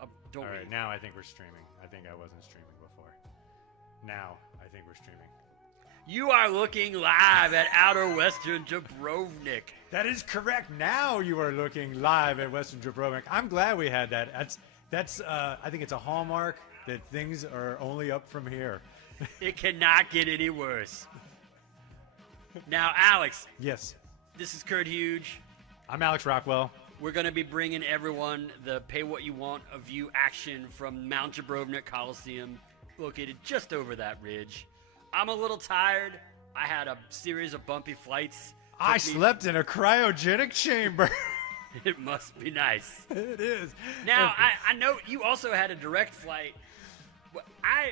All Don't right, read. now I think we're streaming. I think I wasn't streaming before. Now I think we're streaming. You are looking live at Outer Western Jabrovnik. That is correct. Now you are looking live at Western Jabrovnik. I'm glad we had that. That's. I think it's a hallmark that things are only up from here. It cannot get any worse. Now, Alex, Yes, this is Kurt Huge. I'm Alex Rockwell. We're going to be bringing everyone the pay what you want of view action from Mount Jabrovnik Coliseum, located just over that ridge. I'm a little tired. I had a series of bumpy flights. I Took me- slept in a cryogenic chamber. It must be nice. It is. Now, I know you also had a direct flight. Well, I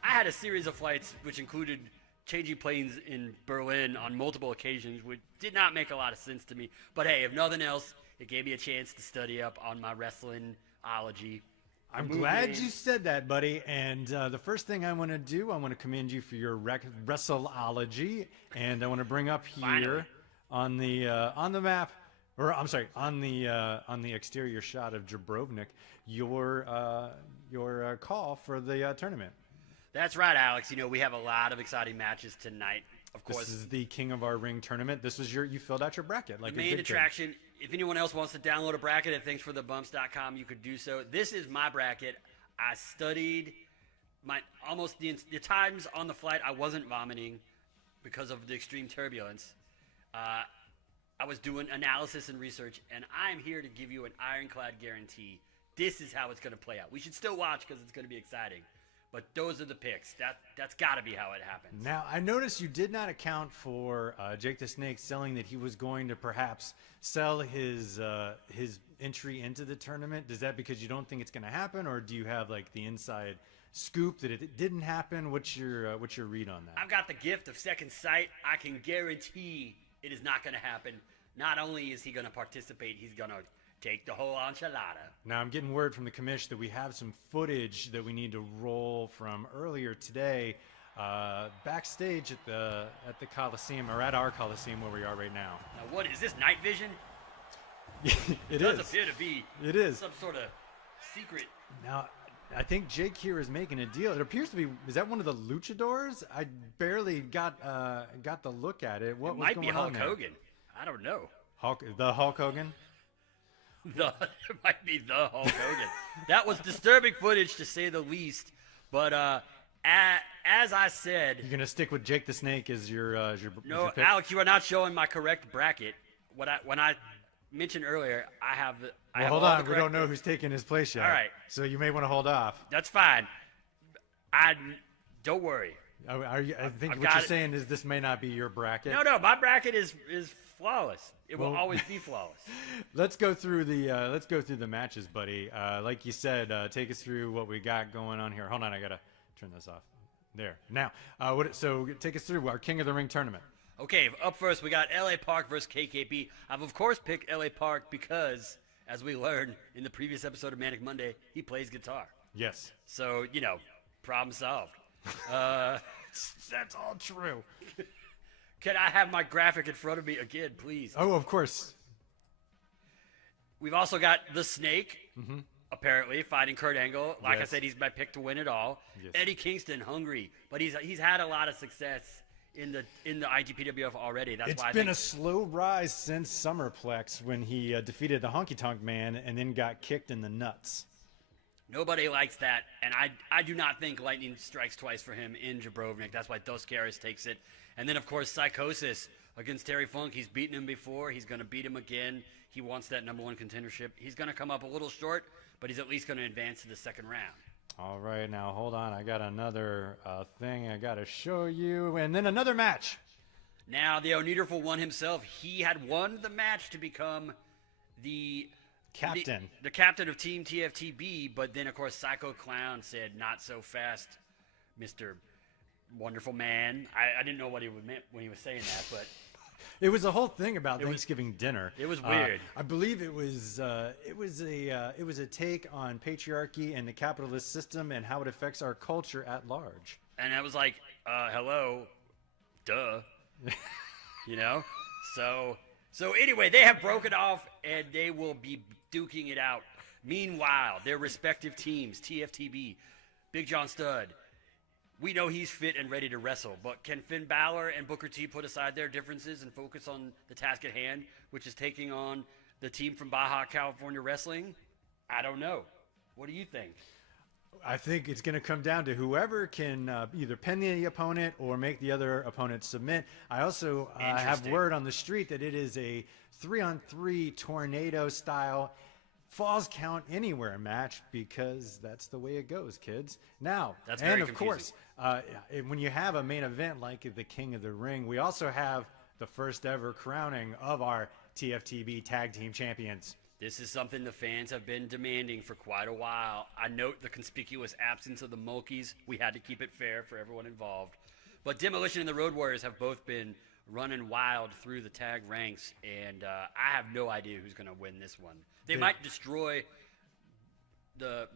had a series of flights which included changing planes in Berlin on multiple occasions, which did not make a lot of sense to me. But hey, if nothing else, it gave me a chance to study up on my wrestling-ology. I'm glad you said that, buddy. And the first thing I want to do, I want to commend you for your wrestleology, and I want to bring up here on the map, or I'm sorry, on the exterior shot of Jabrovnik, your call for the tournament. That's right, Alex. You know, we have a lot of exciting matches tonight. Of course, This is the King of Our Ring tournament. This was you filled out your bracket like the a main good kid. attraction. If anyone else wants to download a bracket at thanksforthebumps.com, you could do so. This is my bracket. I studied almost the times on the flight I wasn't vomiting because of the extreme turbulence. I was doing analysis and research, and I'm here to give you an ironclad guarantee. This is how it's going to play out. We should still watch because it's going to be exciting. But those are the picks. That's got to be how it happens. Now, I noticed you did not account for Jake the Snake selling that he was going to perhaps sell his entry into the tournament. Is that because you don't think it's going to happen, or do you have like the inside scoop that it didn't happen? What's your read on that? I've got the gift of second sight. I can guarantee it is not going to happen. Not only is he going to participate, he's going to take the whole enchilada. Now, I'm getting word from the commish that we have some footage that we need to roll from earlier today, backstage at the Coliseum, or at our Coliseum where we are right now. Now, what is this, night vision? It does is. appear to be It is. some sort of secret. Now, I think Jake here is making a deal. It appears to be. Is that one of the luchadors? I barely got the look at it. What It was might going be Hulk on there? Hogan. I don't know. The Hulk Hogan. It might be the Hulk Hogan. That was disturbing footage, to say the least. But as I said, You're gonna stick with Jake the Snake as your no, pick? Alex, you are not showing my correct bracket. When I mentioned earlier, I have. Well, hold on. We don't know who's taking his place yet. All right. So you may want to hold off. That's fine. Don't worry. I think I've what got you're it. saying is this may not be your bracket. No, my bracket is flawless. It will Well- always be flawless. Let's go through the matches, buddy. Like you said, take us through what we got going on here. Hold on, I gotta turn this off. There. Now, so take us through our King of the Ring tournament. Okay, up first we got LA Park versus KKP. I've of course picked LA Park because, as we learned in the previous episode of Manic Monday, he plays guitar. Yes, So, problem solved. that's all true. Can I have my graphic in front of me again, please? Oh, of course. We've also got the Snake, apparently fighting Kurt Angle. Like I Yes. said, he's my pick to win it all. Yes. Eddie Kingston, hungry, but he's had a lot of success in the ITPWF already. That's It's why I been think a slow rise since Summerplex when he defeated the Honky Tonk Man and then got kicked in the nuts. nobody likes that, and I do not think lightning strikes twice for him in Jabrovnik. That's why Dos Caras takes it. And then, of course, Psychosis against Terry Funk. He's beaten him before. He's going to beat him again. He wants that #1 contendership. He's going to come up a little short, but he's at least going to advance to the second round. All right, now hold on. I got another thing I got to show you. And then another match. Now, the Onederful one himself, he had won the match to become the Captain. the captain of Team TFTB, but then, of course, Psycho Clown said, not so fast, Mr. Wonderful Man. I didn't know what he meant when he was saying that, but It was a whole thing about Thanksgiving dinner. it was weird. I believe it was a take on patriarchy and the capitalist system and how it affects our culture at large. And I was like, hello, duh. You know? So anyway, they have broken off, and they will be duking it out. Meanwhile, their respective teams, TFTB, Big John Studd, we know he's fit and ready to wrestle, but can Finn Balor and Booker T put aside their differences and focus on the task at hand, which is taking on the team from Baja California Wrestling? I don't know. What do you think? I think it's going to come down to whoever can either pin the opponent or make the other opponent submit. I also have Interesting. word on the street that it is a 3-on-3 tornado style falls count anywhere match because that's the way it goes, kids. Now, That's and very of course, when you have a main event like the King of the Ring, we also have the first ever crowning of our TFTB Tag Team Champions. This is something the fans have been demanding for quite a while. I note the conspicuous absence of the Mulkeys. We had to keep it fair for everyone involved. But Demolition and the Road Warriors have both been running wild through the tag ranks, and I have no idea who's going to win this one. They might destroy the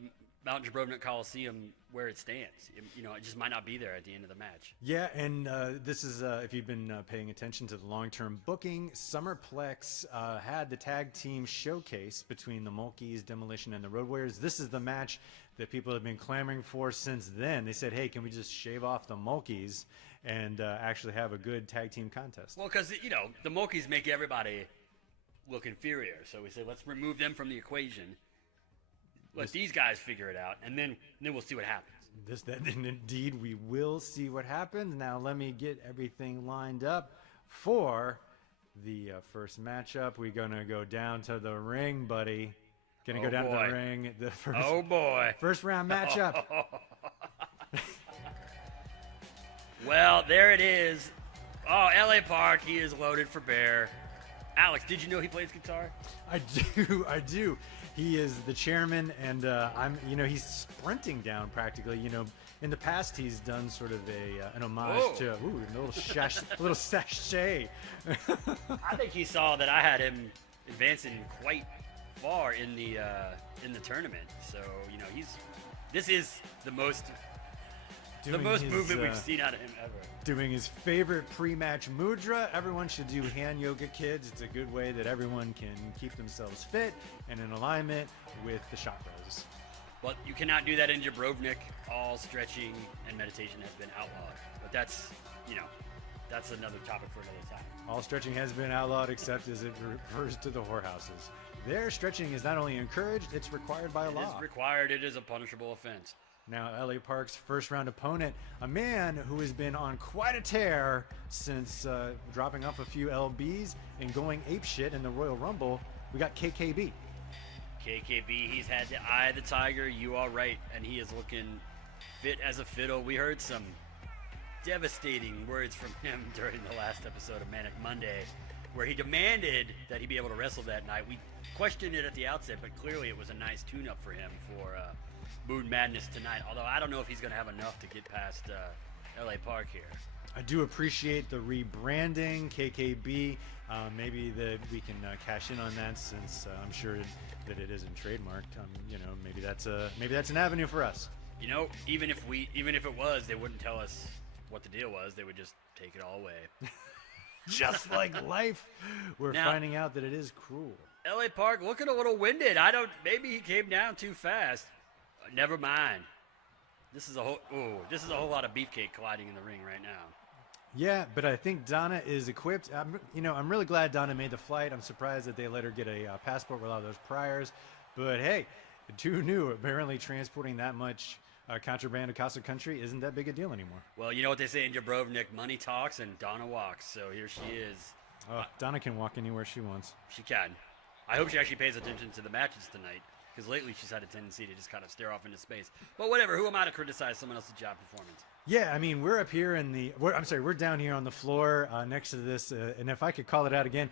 Mount Jabrovnik Coliseum where it stands. You know, it just might not be there at the end of the match. Yeah, and this is, if you've been paying attention to the long-term booking, Summerplex had the tag team showcase between the Mulkeys, Demolition, and the Road Warriors. This is the match that people have been clamoring for since then. They said, hey, can we just shave off the Mulkeys and actually have a good tag team contest? Well, because, you know, the Mulkeys make everybody look inferior. So we say, let's remove them from the equation. Let these guys figure it out, and then we'll see what happens. And indeed, we will see what happens. Now, let me get everything lined up for the first matchup. We're going to go down to the ring, buddy. Going to go down to the ring. The first, Oh, boy. First round matchup. Well, there it is. Oh, L.A. Park, he is loaded for bear. Alex, did you know he plays guitar? I do. He is the chairman, and he's sprinting down practically. You know, in the past he's done sort of an homage to a little sachet. I think he saw that I had him advancing quite far in the tournament. So you know, this is the most movement we've seen out of him ever. Doing his favorite pre-match mudra. Everyone should do hand yoga, kids. It's a good way that everyone can keep themselves fit and in alignment with the chakras. But you cannot do that in Jabrovnik. All stretching and meditation has been outlawed. But that's another topic for another time. All stretching has been outlawed except as it refers to the whorehouses. Their stretching is not only encouraged, it's required by law. It is required. It is a punishable offense. Now, L.A. Park's first round opponent, a man who has been on quite a tear since dropping off a few LBs and going apeshit in the Royal Rumble. We got KKB. KKB, he's had the eye of the tiger. You are right, and he is looking fit as a fiddle. We heard some devastating words from him during the last episode of Manic Monday, where he demanded that he be able to wrestle that night. We questioned it at the outset, but clearly it was a nice tune-up for him for Moon Madness tonight, although I don't know if he's going to have enough to get past L.A. Park here. I do appreciate the rebranding, KKB. Maybe that we can cash in on that since I'm sure that it isn't trademarked. Maybe that's an avenue for us. You know, even if it was, they wouldn't tell us what the deal was. They would just take it all away. Just like life, we're Now- finding out that it is cruel. L.A. Park looking a little winded. Maybe he came down too fast. Never mind. This is a whole lot of beefcake colliding in the ring right now. Yeah, but I think Donna is equipped. I'm really glad Donna made the flight. I'm surprised that they let her get a passport with all those priors. But hey, who knew? Apparently, transporting that much contraband across the country isn't that big a deal anymore. Well, you know what they say in Jabrovnik: money talks and Donna walks. So here she is. Oh, Donna can walk anywhere she wants. She can. I hope she actually pays attention to the matches tonight, because lately she's had a tendency to just kind of stare off into space. But whatever, who am I to criticize someone else's job performance? Yeah, I mean, we're up here we're down here on the floor next to this, and if I could call it out again,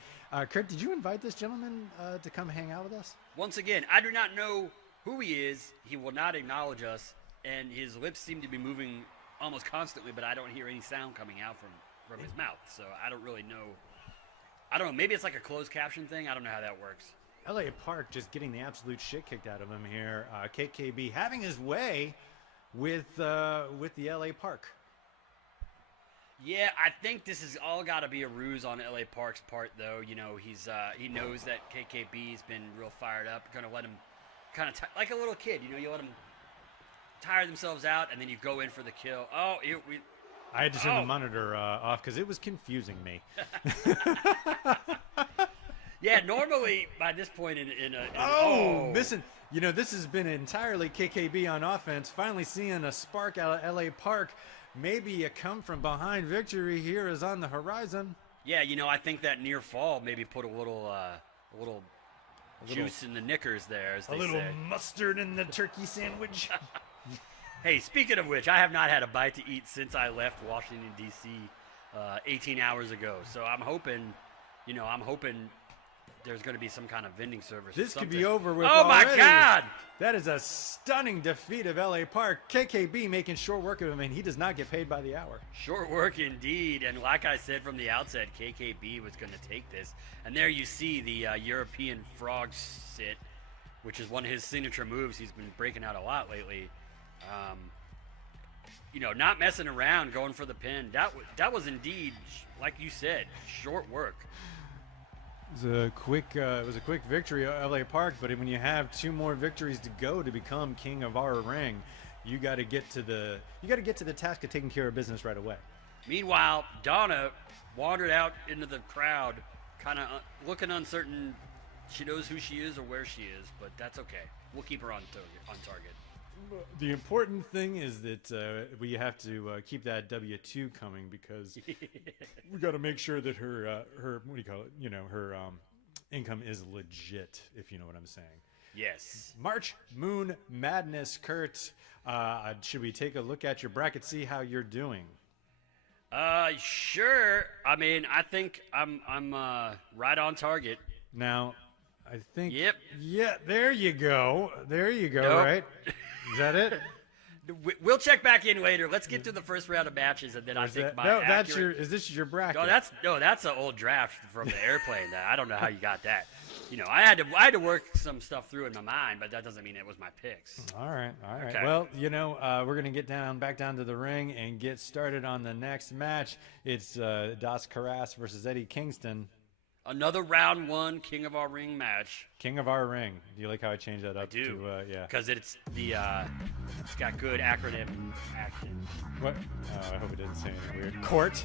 Kurt, did you invite this gentleman to come hang out with us? Once again, I do not know who he is. He will not acknowledge us, and his lips seem to be moving almost constantly, but I don't hear any sound coming out from his mouth, so I don't really know. I don't know, maybe it's like a closed caption thing. I don't know how that works. L.A. Park just getting the absolute shit kicked out of him here. KKB having his way with the L.A. Park. Yeah, I think this has all got to be a ruse on L.A. Park's part, though. You know, he knows that KKB's been real fired up. Going to let him kind of like a little kid. You know, you let them tire themselves out, and then you go in for the kill. Oh, I had to turn the monitor off because it was confusing me. Yeah, normally by this point Listen, you know, this has been entirely KKB on offense. Finally seeing a spark out of L.A. Park. Maybe a come from behind victory here is on the horizon. Yeah, you know, I think that near fall maybe put a little juice in the knickers there, as they say. A little mustard in the turkey sandwich. Hey, speaking of which, I have not had a bite to eat since I left Washington, D.C. 18 hours ago. So I'm hoping there's going to be some kind of vending service. This or could something. be over with. Oh already. My God! That is a stunning defeat of L.A. Park. KKB making short work of him, and he does not get paid by the hour. Short work indeed. And like I said from the outset, KKB was going to take this. And there you see the European frog sit, which is one of his signature moves. He's been breaking out a lot lately. You know, not messing around, going for the pin. That was indeed, like you said, short work. It was a quick victory at LA Park, but when you have two more victories to go to become king of our ring, you got to get to the task of taking care of business right away. Meanwhile, Donna wandered out into the crowd, kind of looking uncertain. She knows who she is or where she is, but that's okay. We'll keep her on target. The important thing is that we have to keep that W-2 coming, because we got to make sure that her what do you call it? You know, her income is legit, if you know what I'm saying. Yes. March Moon Madness, Kurt. Should we take a look at your bracket, see how you're doing? Sure. I mean, I think I'm right on target. Now, I think. Yep. Yeah. There you go. Nope. Right. Is that it? We'll check back in later. Let's get to the first round of matches, and then I think is this your bracket? That's an old draft from the airplane. I don't know how you got that. You know, I had to work some stuff through in my mind, but that doesn't mean it was my picks. All right. Okay. Well, you know, we're gonna get back down to the ring and get started on the next match. It's Das Karas versus Eddie Kingston. Another round one King of Our Ring match. King of Our Ring. Do you like how I changed that up? I do. Yeah. Because it's got good acronym action. What? Oh, I hope it didn't say anything weird. Court.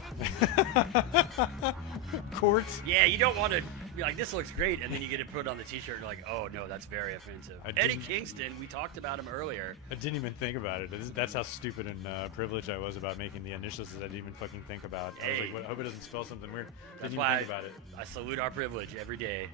Court. Yeah, you don't want to be like, this looks great, and then you get it put on the t-shirt and you're like, oh no, that's very offensive. Eddie Kingston, we talked about him earlier. I didn't even think about it. That's how stupid and privileged I was about making the initials that I didn't even fucking think about. I was like, I hope it doesn't spell something weird. That's didn't why even think about it. I salute our privilege every day.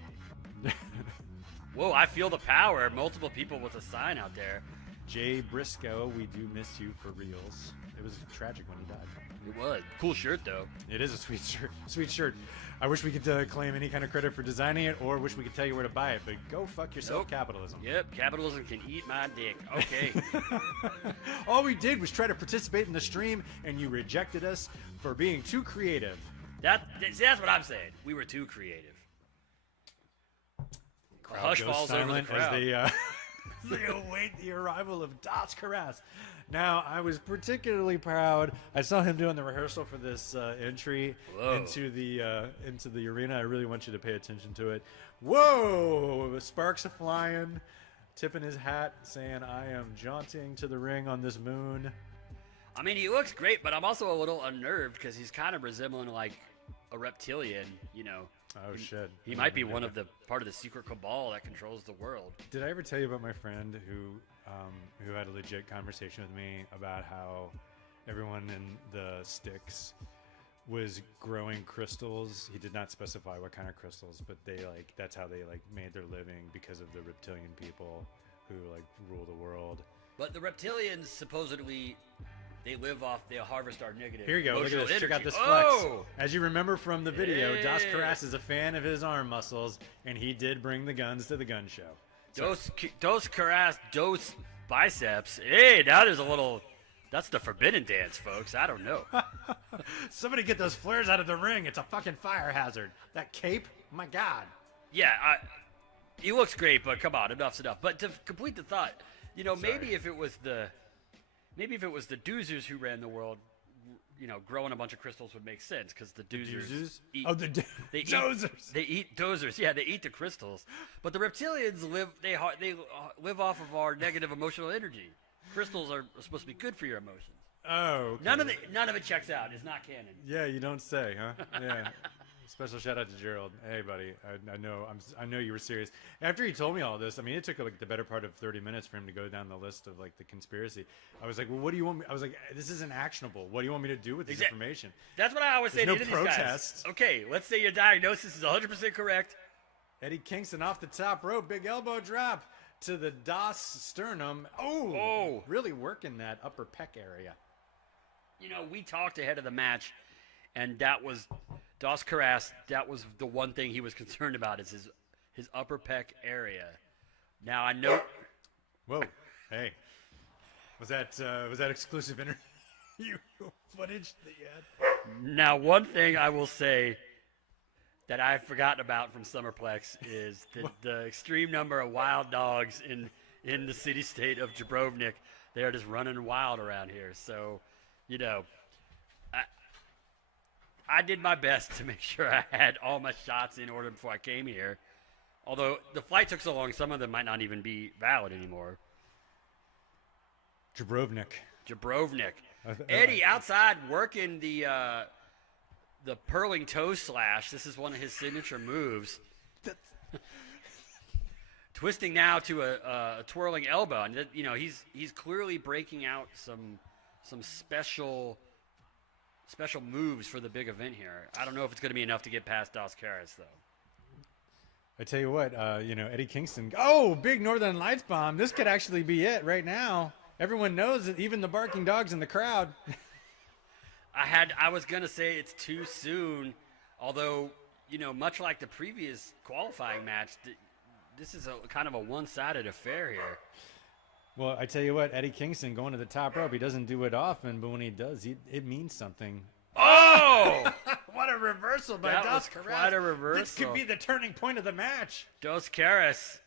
Whoa, I feel the power. Multiple people with a sign out there. Jay Briscoe, we do miss you for reals. It was tragic when he died. It was. Cool shirt, though. It is a sweet shirt. I wish we could claim any kind of credit for designing it, or wish we could tell you where to buy it, but go fuck yourself, Nope. Capitalism. Yep, capitalism can eat my dick. Okay. All we did was try to participate in the stream, and you rejected us for being too creative. That's what I'm saying. We were too creative. Crowd Hush goes falls over the silent crowd. as they await the arrival of Das Karas. Now, I was particularly proud. I saw him doing the rehearsal for this entry into the arena. I really want you to pay attention to it. Whoa! Sparks are flying, tipping his hat, saying, "I am jaunting to the ring on this moon." I mean, he looks great, but I'm also a little unnerved because he's kind of resembling like a reptilian, you know. Oh, shit. He might be part of the secret cabal that controls the world. Did I ever tell you about my friend who had a legit conversation with me about how everyone in the sticks was growing crystals? He did not specify what kind of crystals, but that's how they made their living because of the reptilian people who rule the world. But the reptilians supposedly they harvest our negative. Here you go. Look at this. energy. Check out this Oh! flex. As you remember from the video, Yeah. Das Karas is a fan of his arm muscles, and he did bring the guns to the gun show. Dos caras, dos biceps. Hey, now there's a little. That's the forbidden dance, folks. I don't know. Somebody get those flares out of the ring. It's a fucking fire hazard. That cape, my God. Yeah, he looks great, but come on, enough's enough. But to complete the thought, maybe if it was the doozers who ran the world, growing a bunch of crystals would make sense because the doozers eat. Oh, the dozers. They eat dozers. Yeah, they eat the crystals. But the reptilians live live off of our negative emotional energy. Crystals are supposed to be good for your emotions. Oh, okay. None of it checks out. It's not canon. Yeah, you don't say, huh? Yeah. Special shout out to Gerald. Hey, buddy. I know you were serious. After he told me all this, I mean, it took the better part of 30 minutes for him to go down the list of the conspiracy. I was like, well, what do you want me? I was like, this isn't actionable. What do you want me to do with this information? That's what I always say to no these protest. guys. Okay, let's say your diagnosis is 100% correct. Eddie Kingston off the top rope, big elbow drop to the Das sternum. Oh, really working that upper pec area. We talked ahead of the match, and that was Das Karas. That was the one thing he was concerned about is his upper pec area. Now I know. Whoa, hey, was that exclusive interview footage that you had? Now, one thing I will say that I've forgotten about from Summerplex is the extreme number of wild dogs in the city-state of Jabrovnik. They are just running wild around here. So, I did my best to make sure I had all my shots in order before I came here. Although the flight took so long, some of them might not even be valid anymore. Jabrovnik. Eddie outside working the purling toe slash. This is one of his signature moves. Twisting now to a twirling elbow, and he's clearly breaking out some special moves for the big event here. I don't know if it's going to be enough to get past Das Karas, though. I tell you what, Eddie Kingston. Oh, big Northern Lights bomb. This could actually be it right now. Everyone knows it, even the barking dogs in the crowd. I was going to say it's too soon, although, much like the previous qualifying match, this is a kind of a one-sided affair here. Well, I tell you what, Eddie Kingston going to the top rope, he doesn't do it often, but when he does, it means something. Oh! What a reversal by Das Karas. Quite a reversal. This could be the turning point of the match. Das Karas,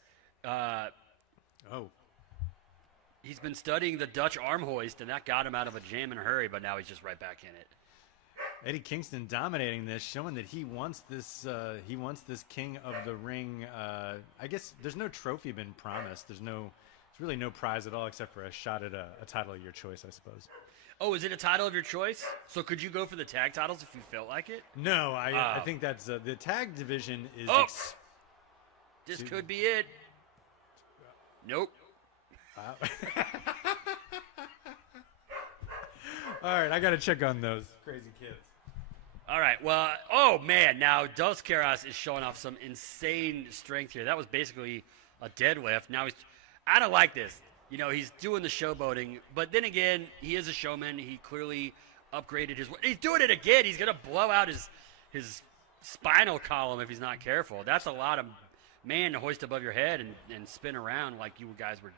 he's been studying the Dutch arm hoist, and that got him out of a jam in a hurry, but now he's just right back in it. Eddie Kingston dominating this, showing that he wants this king of the ring. I guess there's no trophy been promised. There's really no prize at all except for a shot at a title of your choice, I suppose. Oh, is it a title of your choice? So could you go for the tag titles if you felt like it? No, I think that's the tag division is. This could be it. Nope. All right, I got to check on those crazy kids. All right, well, oh, man, now Das Karas is showing off some insane strength here. That was basically a deadlift. Now I don't like this. He's doing the showboating, but then again, he is a showman. He clearly upgraded he's doing it again. He's going to blow out his spinal column if he's not careful. That's a lot of man to hoist above your head and spin around like you guys were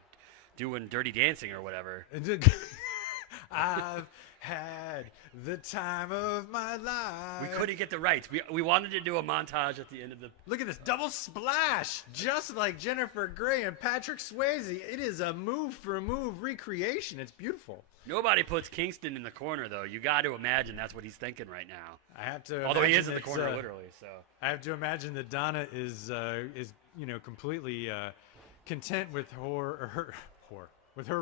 doing Dirty Dancing or whatever. I've had had the time of my life. We couldn't get the rights. We wanted to do a montage at the end of the. Look at this double splash, just like Jennifer Grey and Patrick Swayze. It is a move for move recreation. It's beautiful. Nobody puts Kingston in the corner, though. You got to imagine that's what he's thinking right now. I have to. Although he is in the corner, literally. So I have to imagine that Donna is completely content with her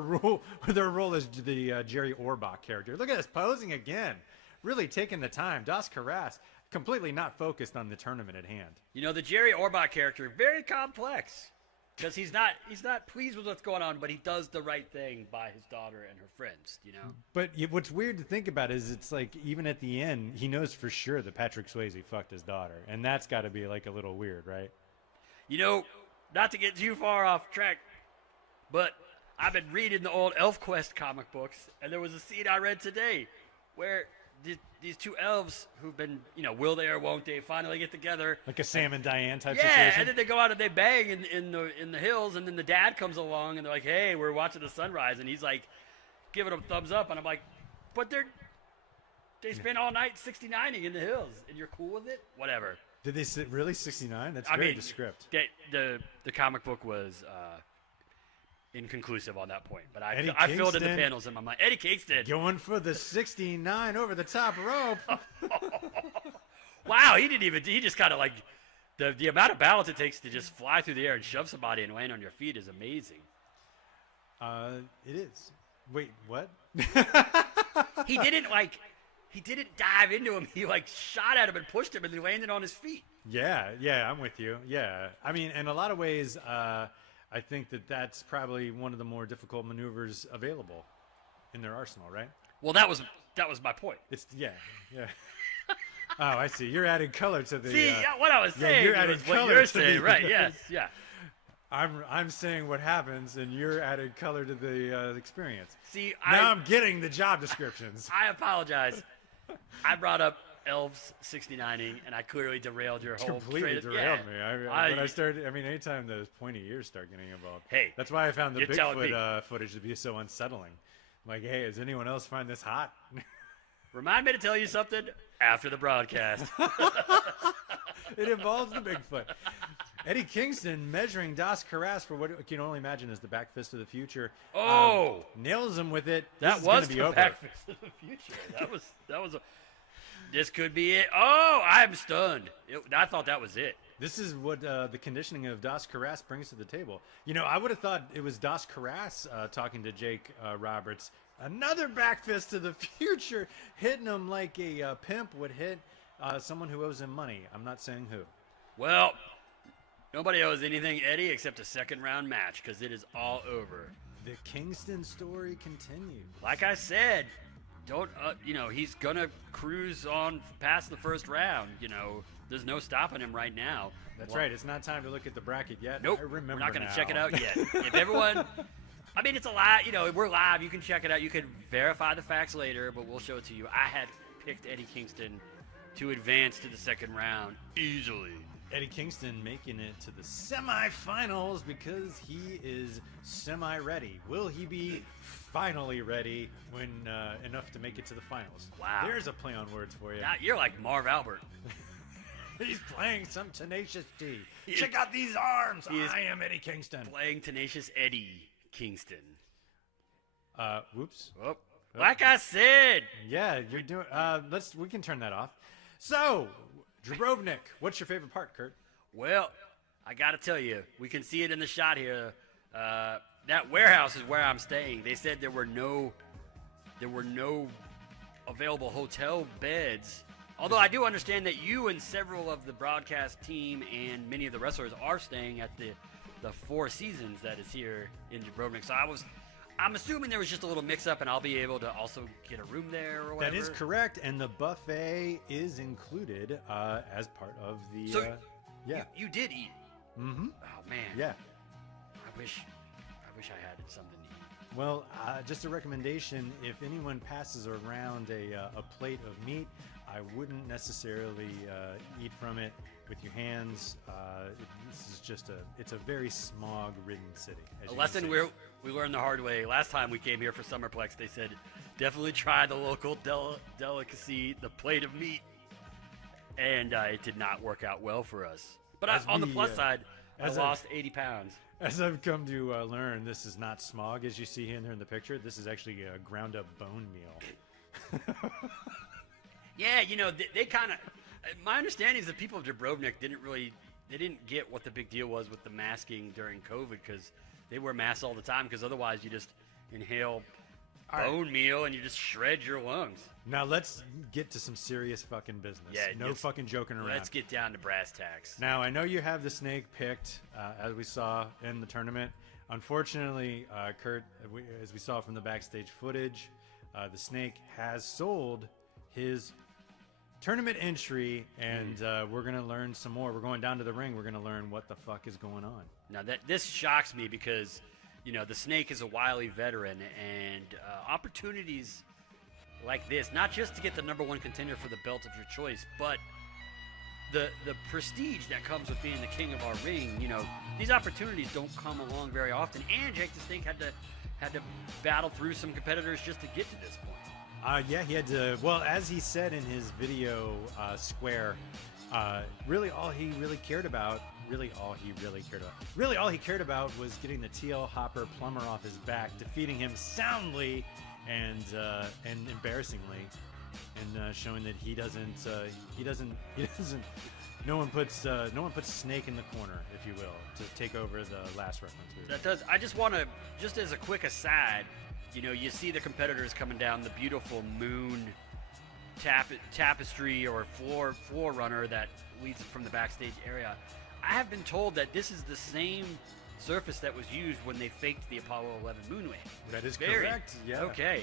role as the Jerry Orbach character. Look at this posing again, really taking the time. Das Karas completely not focused on the tournament at hand. You know, the Jerry Orbach character, very complex. Because he's not pleased with what's going on, but he does the right thing by his daughter and her friends, you know? But what's weird to think about is it's like even at the end, he knows for sure that Patrick Swayze fucked his daughter. And that's got to be like a little weird, right? You know, not to get too far off track, but I've been reading the old ElfQuest comic books, and there was a scene I read today where these two elves who've been, will they or won't they, finally get together. Like a Sam and Diane type situation? situation? Yeah, and then they go out and they bang in the hills, and then the dad comes along, and they're like, hey, we're watching the sunrise, and he's like giving them thumbs up, and I'm like, but they spent all night 69ing in the hills, and you're cool with it? Whatever. Did they really 69? That's very descriptive. The comic book was inconclusive on that point, but I filled in the panels in my mind. Eddie Kingston going for the 69 over the top rope. Wow, he just kind of like the amount of balance it takes to just fly through the air and shove somebody and land on your feet is amazing. It is. Wait, what? He didn't dive into him. He shot at him and pushed him and he landed on his feet. Yeah, I'm with you. Yeah. I mean, in a lot of ways, I think that's probably one of the more difficult maneuvers available in their arsenal, right? Well, that was my point. Yeah. Oh, I see. You're adding color to the. See, what I was saying. You're adding color what you're to saying, right? Yes, yeah. I'm saying what happens, and you're adding color to the experience. See, I'm getting the job descriptions. I apologize. I brought up elves 69ing, and I clearly derailed your whole. Completely derailed me. Anytime those pointy ears start getting involved. Hey, that's why I found the Bigfoot footage to be so unsettling. I'm like, hey, does anyone else find this hot? Remind me to tell you something after the broadcast. It involves the Bigfoot. Eddie Kingston measuring Das Karas for what you can only imagine is the back fist of the future. Oh, nails him with it. That was the back fist of the future. That was. This could be it. Oh, I'm stunned. I thought that was it. This is what the conditioning of Das Karas brings to the table. I would have thought it was Das Karas talking to Jake Roberts. Another back fist to the future, hitting him like a pimp would hit someone who owes him money. I'm not saying who. Well, nobody owes anything, Eddie, except a second-round match, because it is all over. The Kingston story continues. Like I said, he's going to cruise on past the first round. There's no stopping him right now. That's right. It's not time to look at the bracket yet. Nope. I remember we're not going to now. check it out yet. If everyone... it's a live, we're live. You can check it out. You can verify the facts later, but we'll show it to you. I had picked Eddie Kingston to advance to the second round easily. Eddie Kingston making it to the semifinals because he is semi-ready. Will he be finally ready when enough to make it to the finals? Wow. There's a play on words for you. You're like Marv Albert. He's playing some Tenacious D. Check out these arms. I am Eddie Kingston. Playing Tenacious Eddie Kingston. Whoops. Oh. Like I said. Yeah, you're doing. We can turn that off. So, Jabrovnik, what's your favorite part, Kurt? Well, I got to tell you, we can see it in the shot here. That warehouse is where I'm staying. They said there were no available hotel beds. Although I do understand that you and several of the broadcast team and many of the wrestlers are staying at the Four Seasons that is here in Jabrovnik. So I'm assuming there was just a little mix-up, and I'll be able to also get a room there or whatever. That is correct, and the buffet is included as part of the. So yeah, you did eat. Mm-hmm. Oh man. Yeah. I wish I had something to eat. Well, just a recommendation: if anyone passes around a plate of meat, I wouldn't necessarily eat from it with your hands. This is just it's a very smog-ridden city. A lesson we learned the hard way. Last time we came here for Summerplex, they said, Definitely tried the local delicacy, the plate of meat, and it did not work out well for us. But on the plus side, I lost 80 pounds. As I've come to learn, this is not smog, as you see here in the picture. This is actually a ground-up bone meal. Yeah, you know, they kind of... My understanding is the people of Jabrovnik didn't get what the big deal was with the masking during COVID, because they wear masks all the time, because otherwise you just inhale bone meal and you just shred your lungs. Now let's get to some serious fucking business. Yeah, no fucking joking around. Let's get down to brass tacks. Now, I know you have the snake picked, as we saw in the tournament. Unfortunately, Kurt, as we saw from the backstage footage, the snake has sold his tournament entry, and we're going to learn some more. We're going down to the ring. We're going to learn what the fuck is going on. Now, this shocks me because, you know, the snake is a wily veteran, and opportunities like this, not just to get the #1 contender for the belt of your choice, but the prestige that comes with being the king of our ring. You know, these opportunities don't come along very often, and Jake the Snake had to battle through some competitors just to get to this point. Yeah, he had to. Well, as he said in his video square, really all he cared about was getting the TL Hopper Plumber off his back, defeating him soundly and embarrassingly, and showing that he doesn't. No one puts Snake in the corner, if you will, to take over the last reference. That does. I just want to, just as a quick aside, you know, you see the competitors coming down the beautiful moon tapestry or floor runner that leads from the backstage area. I have been told that this is the same surface that was used when they faked the Apollo 11 moonway. That is correct. Yeah. Okay.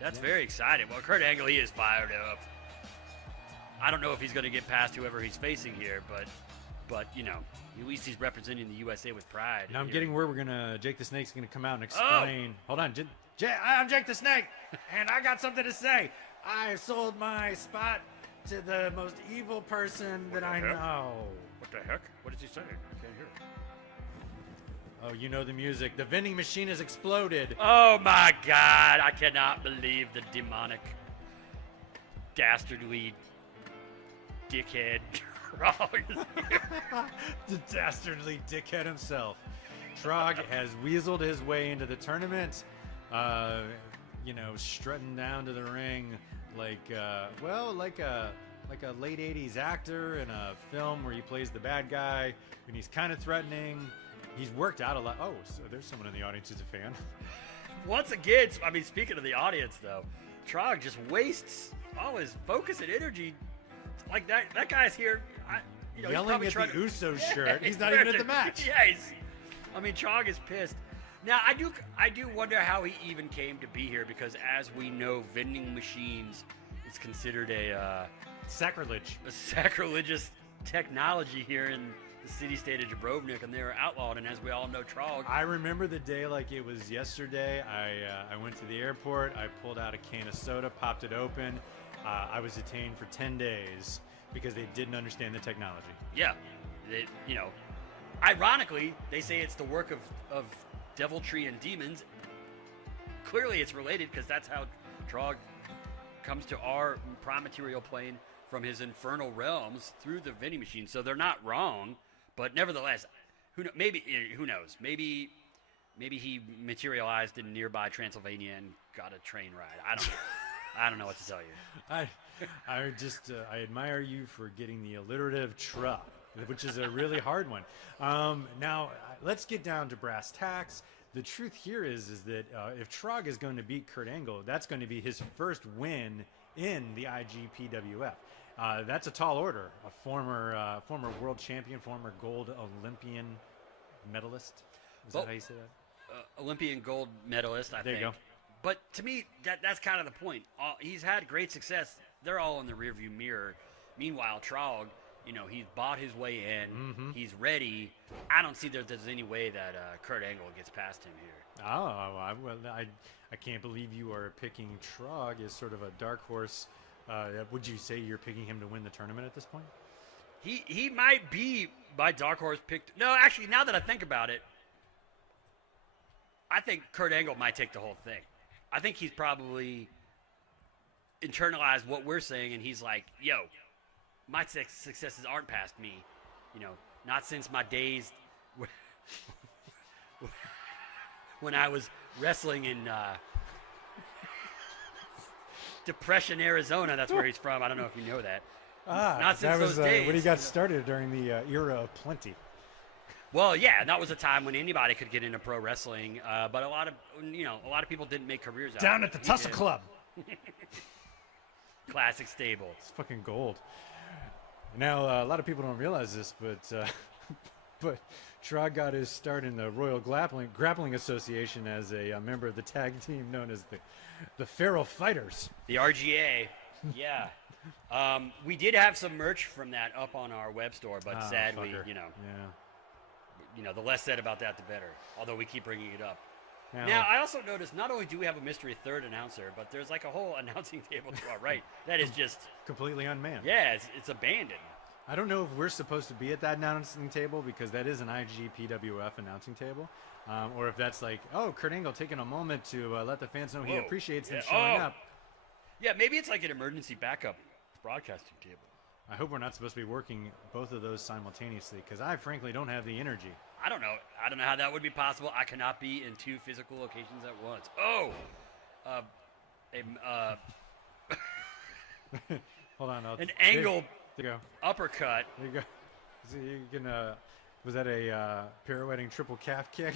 That's very exciting. Well, Kurt Angle, he is fired up. I don't know if he's going to get past whoever he's facing here, but you know, at least he's representing the USA with pride. Now I'm getting where Jake the Snake's going to come out and explain. Hold on, I'm Jake the Snake, and I got something to say. I sold my spot to the most evil person that I know. What the heck? What does he say? I can't hear. Oh, you know the music. The vending machine has exploded. Oh my God! I cannot believe the demonic, dastardly dickhead. The dastardly dickhead himself. Trog has weaseled his way into the tournament. You know, strutting down to the ring like a late 80s actor in a film where he plays the bad guy, and he's kind of threatening. He's worked out a lot. Oh, so there's someone in the audience who's a fan. Once again, I mean, speaking of the audience, though, Trog just wastes all his focus and energy. Like that guy's here, yelling at the Usos shirt. He's not even at the match. Yeah, Trog is pissed. Now, I do wonder how he even came to be here, because as we know, vending machines is considered a sacrilegious technology here in the city-state of Jabrovnik, and they were outlawed, and as we all know, Trog... I remember the day like it was yesterday. I went to the airport, I pulled out a can of soda, popped it open. I was detained for 10 days because they didn't understand the technology. Yeah. Ironically, they say it's the work of deviltry and demons. Clearly it's related, because that's how Trog comes to our prime material plane from his infernal realms through the vending machine. So they're not wrong, but nevertheless, who knows? Maybe he materialized in nearby Transylvania and got a train ride. I don't know. I don't know what to tell you. I admire you for getting the alliterative tra, which is a really hard one. Now, let's get down to brass tacks. The truth here is that if Trog is going to beat Kurt Angle, that's going to be his first win in the IGPWF. That's a tall order. A former world champion, former gold Olympian medalist. Is that how you say that? Olympian gold medalist, I think. There you go. But to me, that's kind of the point. He's had great success. They're all in the rearview mirror. Meanwhile, Trog, he's bought his way in. Mm-hmm. He's ready. I don't see there's any way that Kurt Angle gets past him here. I can't believe you are picking Trog as sort of a dark horse. Would you say you're picking him to win the tournament at this point? He might be my dark horse picked. No, actually, now that I think about it, I think Kurt Angle might take the whole thing. I think he's probably internalize what we're saying, and he's like, "Yo, my successes aren't past me. Not since my days when I was wrestling in Depression, Arizona." That's where he's from. I don't know if you know that. Not since that was those days. when he got started during the era of plenty. Well, yeah, and that was a time when anybody could get into pro wrestling, but a lot of people didn't make careers out Down of at it. the Tussle Club. Classic stable. It's fucking gold. Now, a lot of people don't realize this, but Trog got his start in the Royal Grappling Association as a member of the tag team known as the Feral Fighters. The RGA, yeah. We did have some merch from that up on our web store, but sadly, Yeah. the less said about that, the better. Although we keep bringing it up. Now, I also noticed not only do we have a mystery third announcer, but there's like a whole announcing table to our right that is just completely unmanned. Yeah, it's abandoned. I don't know if we're supposed to be at that announcing table because that is an IGPWF announcing table, or if that's like, oh, Kurt Angle taking a moment to let the fans know he appreciates them showing up. Yeah, maybe it's like an emergency backup broadcasting table. I hope we're not supposed to be working both of those simultaneously because I frankly don't have the energy. I don't know how that would be possible. I cannot be in two physical locations at once. Hold on. An angle there you go. uppercut. There you go. So you can, was that a pirouetting triple calf kick?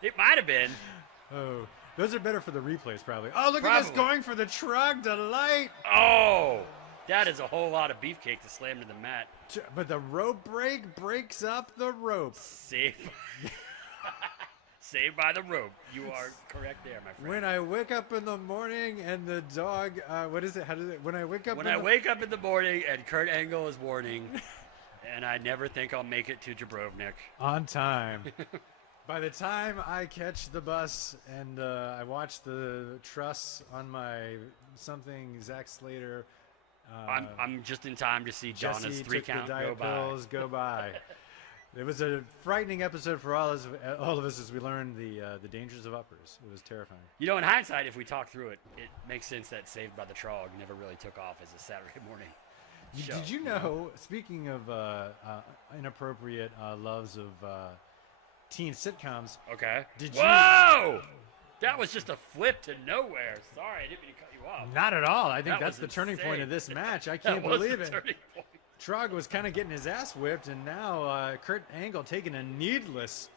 It might have been. Oh, those are better for the replays probably. Oh, look at this going for the Trog Delight. Oh, that is a whole lot of beefcake to slam to the mat. But the rope break breaks up the rope. Saved by the rope. You are correct there, my friend. When I wake up in the morning and the dog, what is it? How does it? When I wake up. When I wake up in the morning and Kurt Angle is warning, and I never think I'll make it to Jabrovnik on time. By the time I catch the bus and I watch the truss on my Zack Slater. I'm just in time to see Donna's 3-count go by. It was a frightening episode for all of us as we learned the dangers of uppers. It was terrifying. In hindsight, if we talk through it, it makes sense that Saved by the Trog never really took off as a Saturday morning show. Did you know, speaking of inappropriate loves of teen sitcoms. Okay. Whoa! That was just a flip to nowhere. Sorry, I didn't mean to cut you off. Not at all. I think that's the turning point of this match. I can't believe it. Turning point. Trog was kind of getting his ass whipped, and now Kurt Angle taking a needless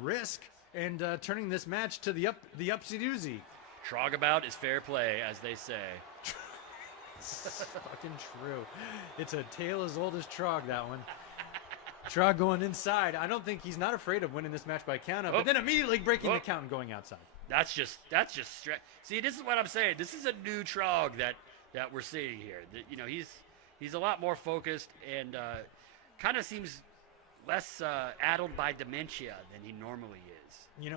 risk and turning this match to the upsy doozy. Trog about is fair play, as they say. It's fucking true. It's a tale as old as Trog, that one. Trog going inside. I don't think he's not afraid of winning this match by countout, but then immediately breaking the count and going outside. That's just See, this is what I'm saying. This is a new Trog that we're seeing here. He's a lot more focused and kind of seems less addled by dementia than he normally is.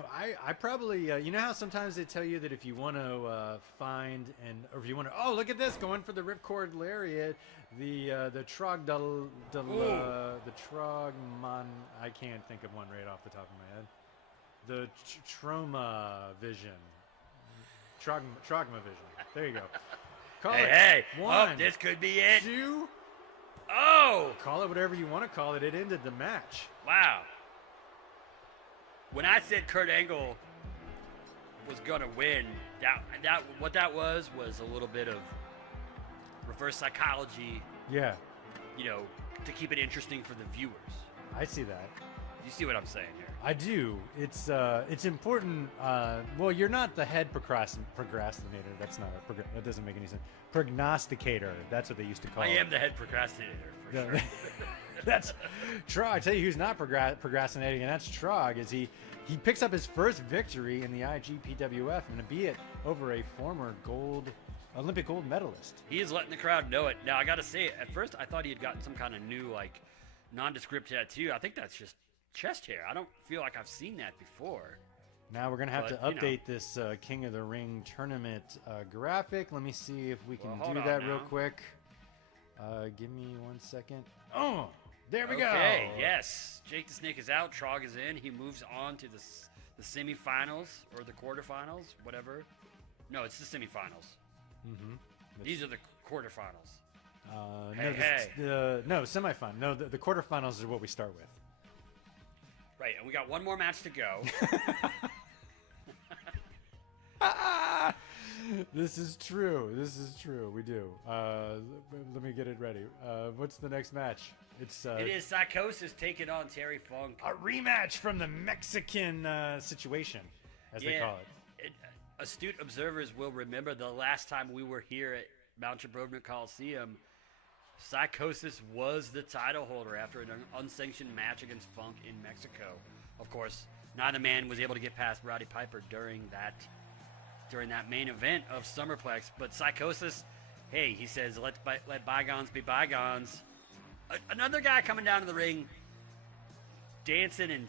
I probably, how sometimes they tell you that if you want to or if you want to, look at this, going for the ripcord lariat, the Trog, the Trogman, I can't think of one right off the top of my head. The Trauma Vision. Trogma Vision. There you go. Call it. Hey, one, this could be it. Two. Oh! Call it whatever you want to call it. It ended the match. Wow. When I said Kurt Angle was gonna win, what that was a little bit of reverse psychology. Yeah. To keep it interesting for the viewers. I see that. You see what I'm saying here? I do. It's important. Well, you're not the head procrastinator. That doesn't make any sense. Prognosticator. That's what they used to call it. I am the head procrastinator for sure. That's Trog. I tell you who's not procrastinating, and that's Trog. Is he picks up his first victory in the IGPWF, and be it over a former Olympic gold medalist. He is letting the crowd know it. Now I got to say, at first I thought he had gotten some kind of new nondescript tattoo. I think that's just chest hair. I don't feel like I've seen that before. Now we're gonna have to update this King of the Ring tournament graphic. Let me see if we can do that real quick. Give me 1 second. Oh, there we go. Okay, yes. Jake the Snake is out. Trog is in. He moves on to the semifinals or the quarterfinals, whatever. No, it's the semifinals. Mm-hmm. These are the quarterfinals. No, semifinal. No, the quarterfinals is what we start with. Right, and we got one more match to go. This is true. We do. Let me get it ready. What's the next match? It is Psychosis taking on Terry Funk. A rematch from the Mexican situation, as they call it. Astute observers will remember the last time we were here at Mount Jabrovnik Coliseum, Psychosis was the title holder after an unsanctioned match against Funk in Mexico. Of course, neither man was able to get past Roddy Piper during that main event of Summerplex. But Psychosis, hey, he says, let bygones be bygones. Another guy coming down to the ring, dancing and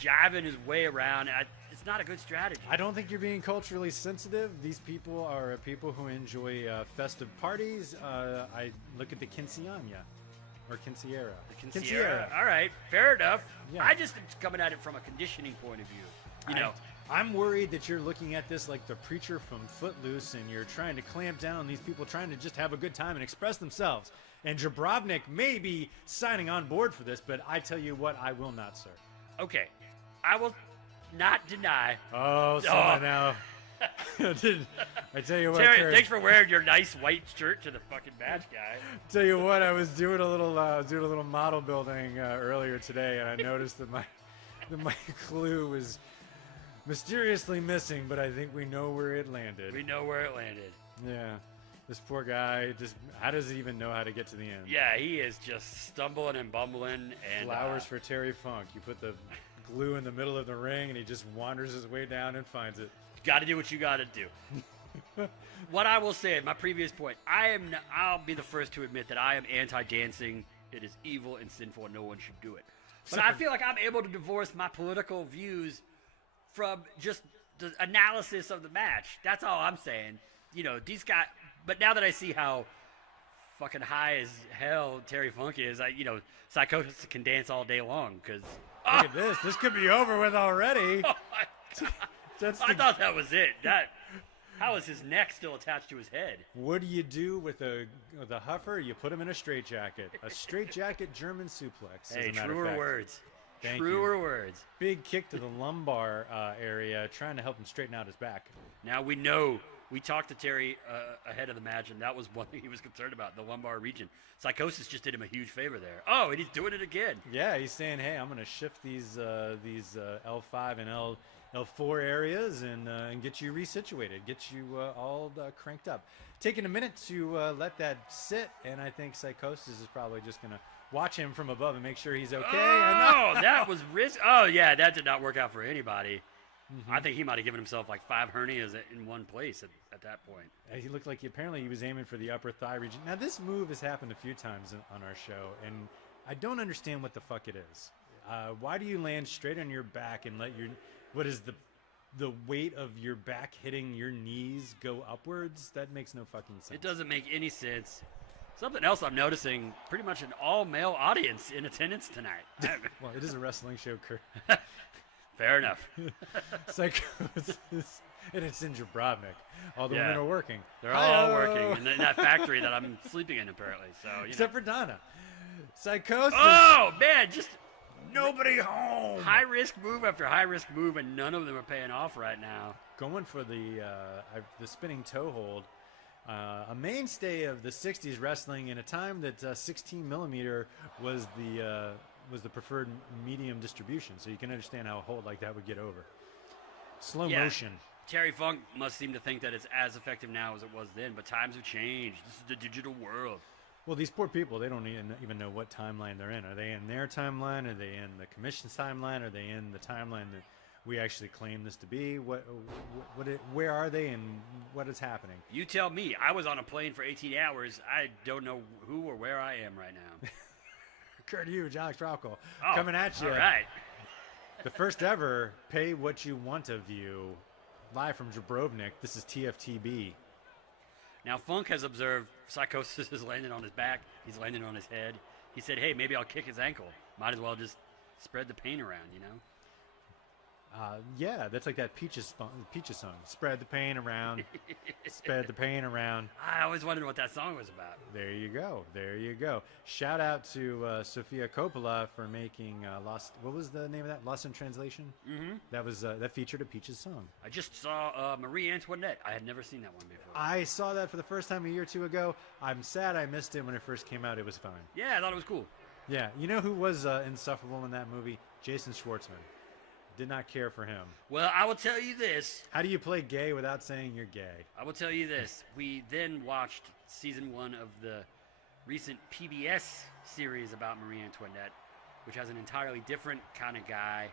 jiving his way around. It's not a good strategy. I don't think you're being culturally sensitive. These people are people who enjoy festive parties. I look at the quinceañera or quinceañera. The quinceañera. All right, fair enough. Yeah. I just am coming at it from a conditioning point of view. I'm worried that you're looking at this like the preacher from Footloose, and you're trying to clamp down on these people trying to just have a good time and express themselves. And Jabrovnik may be signing on board for this, but I tell you what, I will not, sir. Okay, I will not deny. Oh, now. I tell you what, Terry, thanks for wearing your nice white shirt to the fucking match, guy. Tell you what, I was doing a little model building earlier today, and I noticed that my clue was mysteriously missing, but I think we know where it landed. Yeah. This poor guy, how does he even know how to get to the end? Yeah, he is just stumbling and bumbling. And Flowers for Terry Funk. You put the glue in the middle of the ring, and he just wanders his way down and finds it. Got to do what you got to do. What I will say at my previous point, I'll be the first to admit that I am anti-dancing. It is evil and sinful, and no one should do it. But I feel like I'm able to divorce my political views from just the analysis of the match. That's all I'm saying. These guys. But now that I see how fucking high as hell Terry Funk is, Psychosis can dance all day long. Because look at this. This could be over with already. Oh my God. I thought that was it. How is his neck still attached to his head? What do you do with the huffer? You put him in a straitjacket. A straitjacket German suplex. Hey, truer words. Truer words. Big kick to the lumbar area, trying to help him straighten out his back. Now we know. We talked to Terry ahead of the match, and that was one thing he was concerned about, the lumbar region. Psychosis just did him a huge favor there. Oh, and he's doing it again. Yeah, he's saying, hey, I'm going to shift these L5 and L4 areas and get you resituated, get you all cranked up. Taking a minute to let that sit, and I think Psychosis is probably just going to watch him from above and make sure he's okay. Oh, that was risk. Oh, yeah, that did not work out for anybody. Mm-hmm. I think he might have given himself like 5 hernias in one place at that point. He looked like apparently he was aiming for the upper thigh region. Now, this move has happened a few times on our show, and I don't understand what the fuck it is. Why do you land straight on your back and let what is the weight of your back hitting your knees go upwards? That makes no fucking sense. It doesn't make any sense. Something else I'm noticing, pretty much an all-male audience in attendance tonight. Well, it is a wrestling show, Kurt. Fair enough. Psychosis, and it's in Jabrovnik. All the women are working. They're all working in that factory that I'm sleeping in, apparently. So except for Donna. Psychosis. Oh man, just nobody home. High risk move after high risk move, and none of them are paying off right now. Going for the spinning toe hold. A mainstay of the 60s wrestling in a time that 16 millimeter was the preferred medium distribution, so you can understand how a hold like that would get over. Slow motion. Terry Funk must seem to think that it's as effective now as it was then, but times have changed. This is the digital world. Well, these poor people, they don't even know what timeline they're in. Are they in their timeline? Are they in the commission's timeline? Are they in the timeline that we actually claim this to be? Where are they, and what is happening? You tell me. I was on a plane for 18 hours. I don't know who or where I am right now. Kurt Hughes, Alex Rockwell, coming at you. All right. The first ever Pay What You Want of You, live from Jabrovnik. This is TFTB. Now, Funk has observed Psychosis is landing on his back. He's landing on his head. He said, hey, maybe I'll kick his ankle. Might as well just spread the pain around, Yeah, that's like that Peaches song. Spread the pain around. Spread the pain around. I always wondered what that song was about. There you go. There you go. Shout out to Sofia Coppola for making Lost. What was the name of that? Lost in Translation. Mm-hmm. That featured a Peaches song. I just saw Marie Antoinette. I had never seen that one before. I saw that for the first time a year or two ago. I'm sad I missed it when it first came out. It was fine. Yeah, I thought it was cool. Yeah, you know who was insufferable in that movie? Jason Schwartzman. Did not care for him. Well, I will tell you this. How do you play gay without saying you're gay? I will tell you this. We then watched season 1 of the recent PBS series about Marie Antoinette, which has an entirely different kind of guy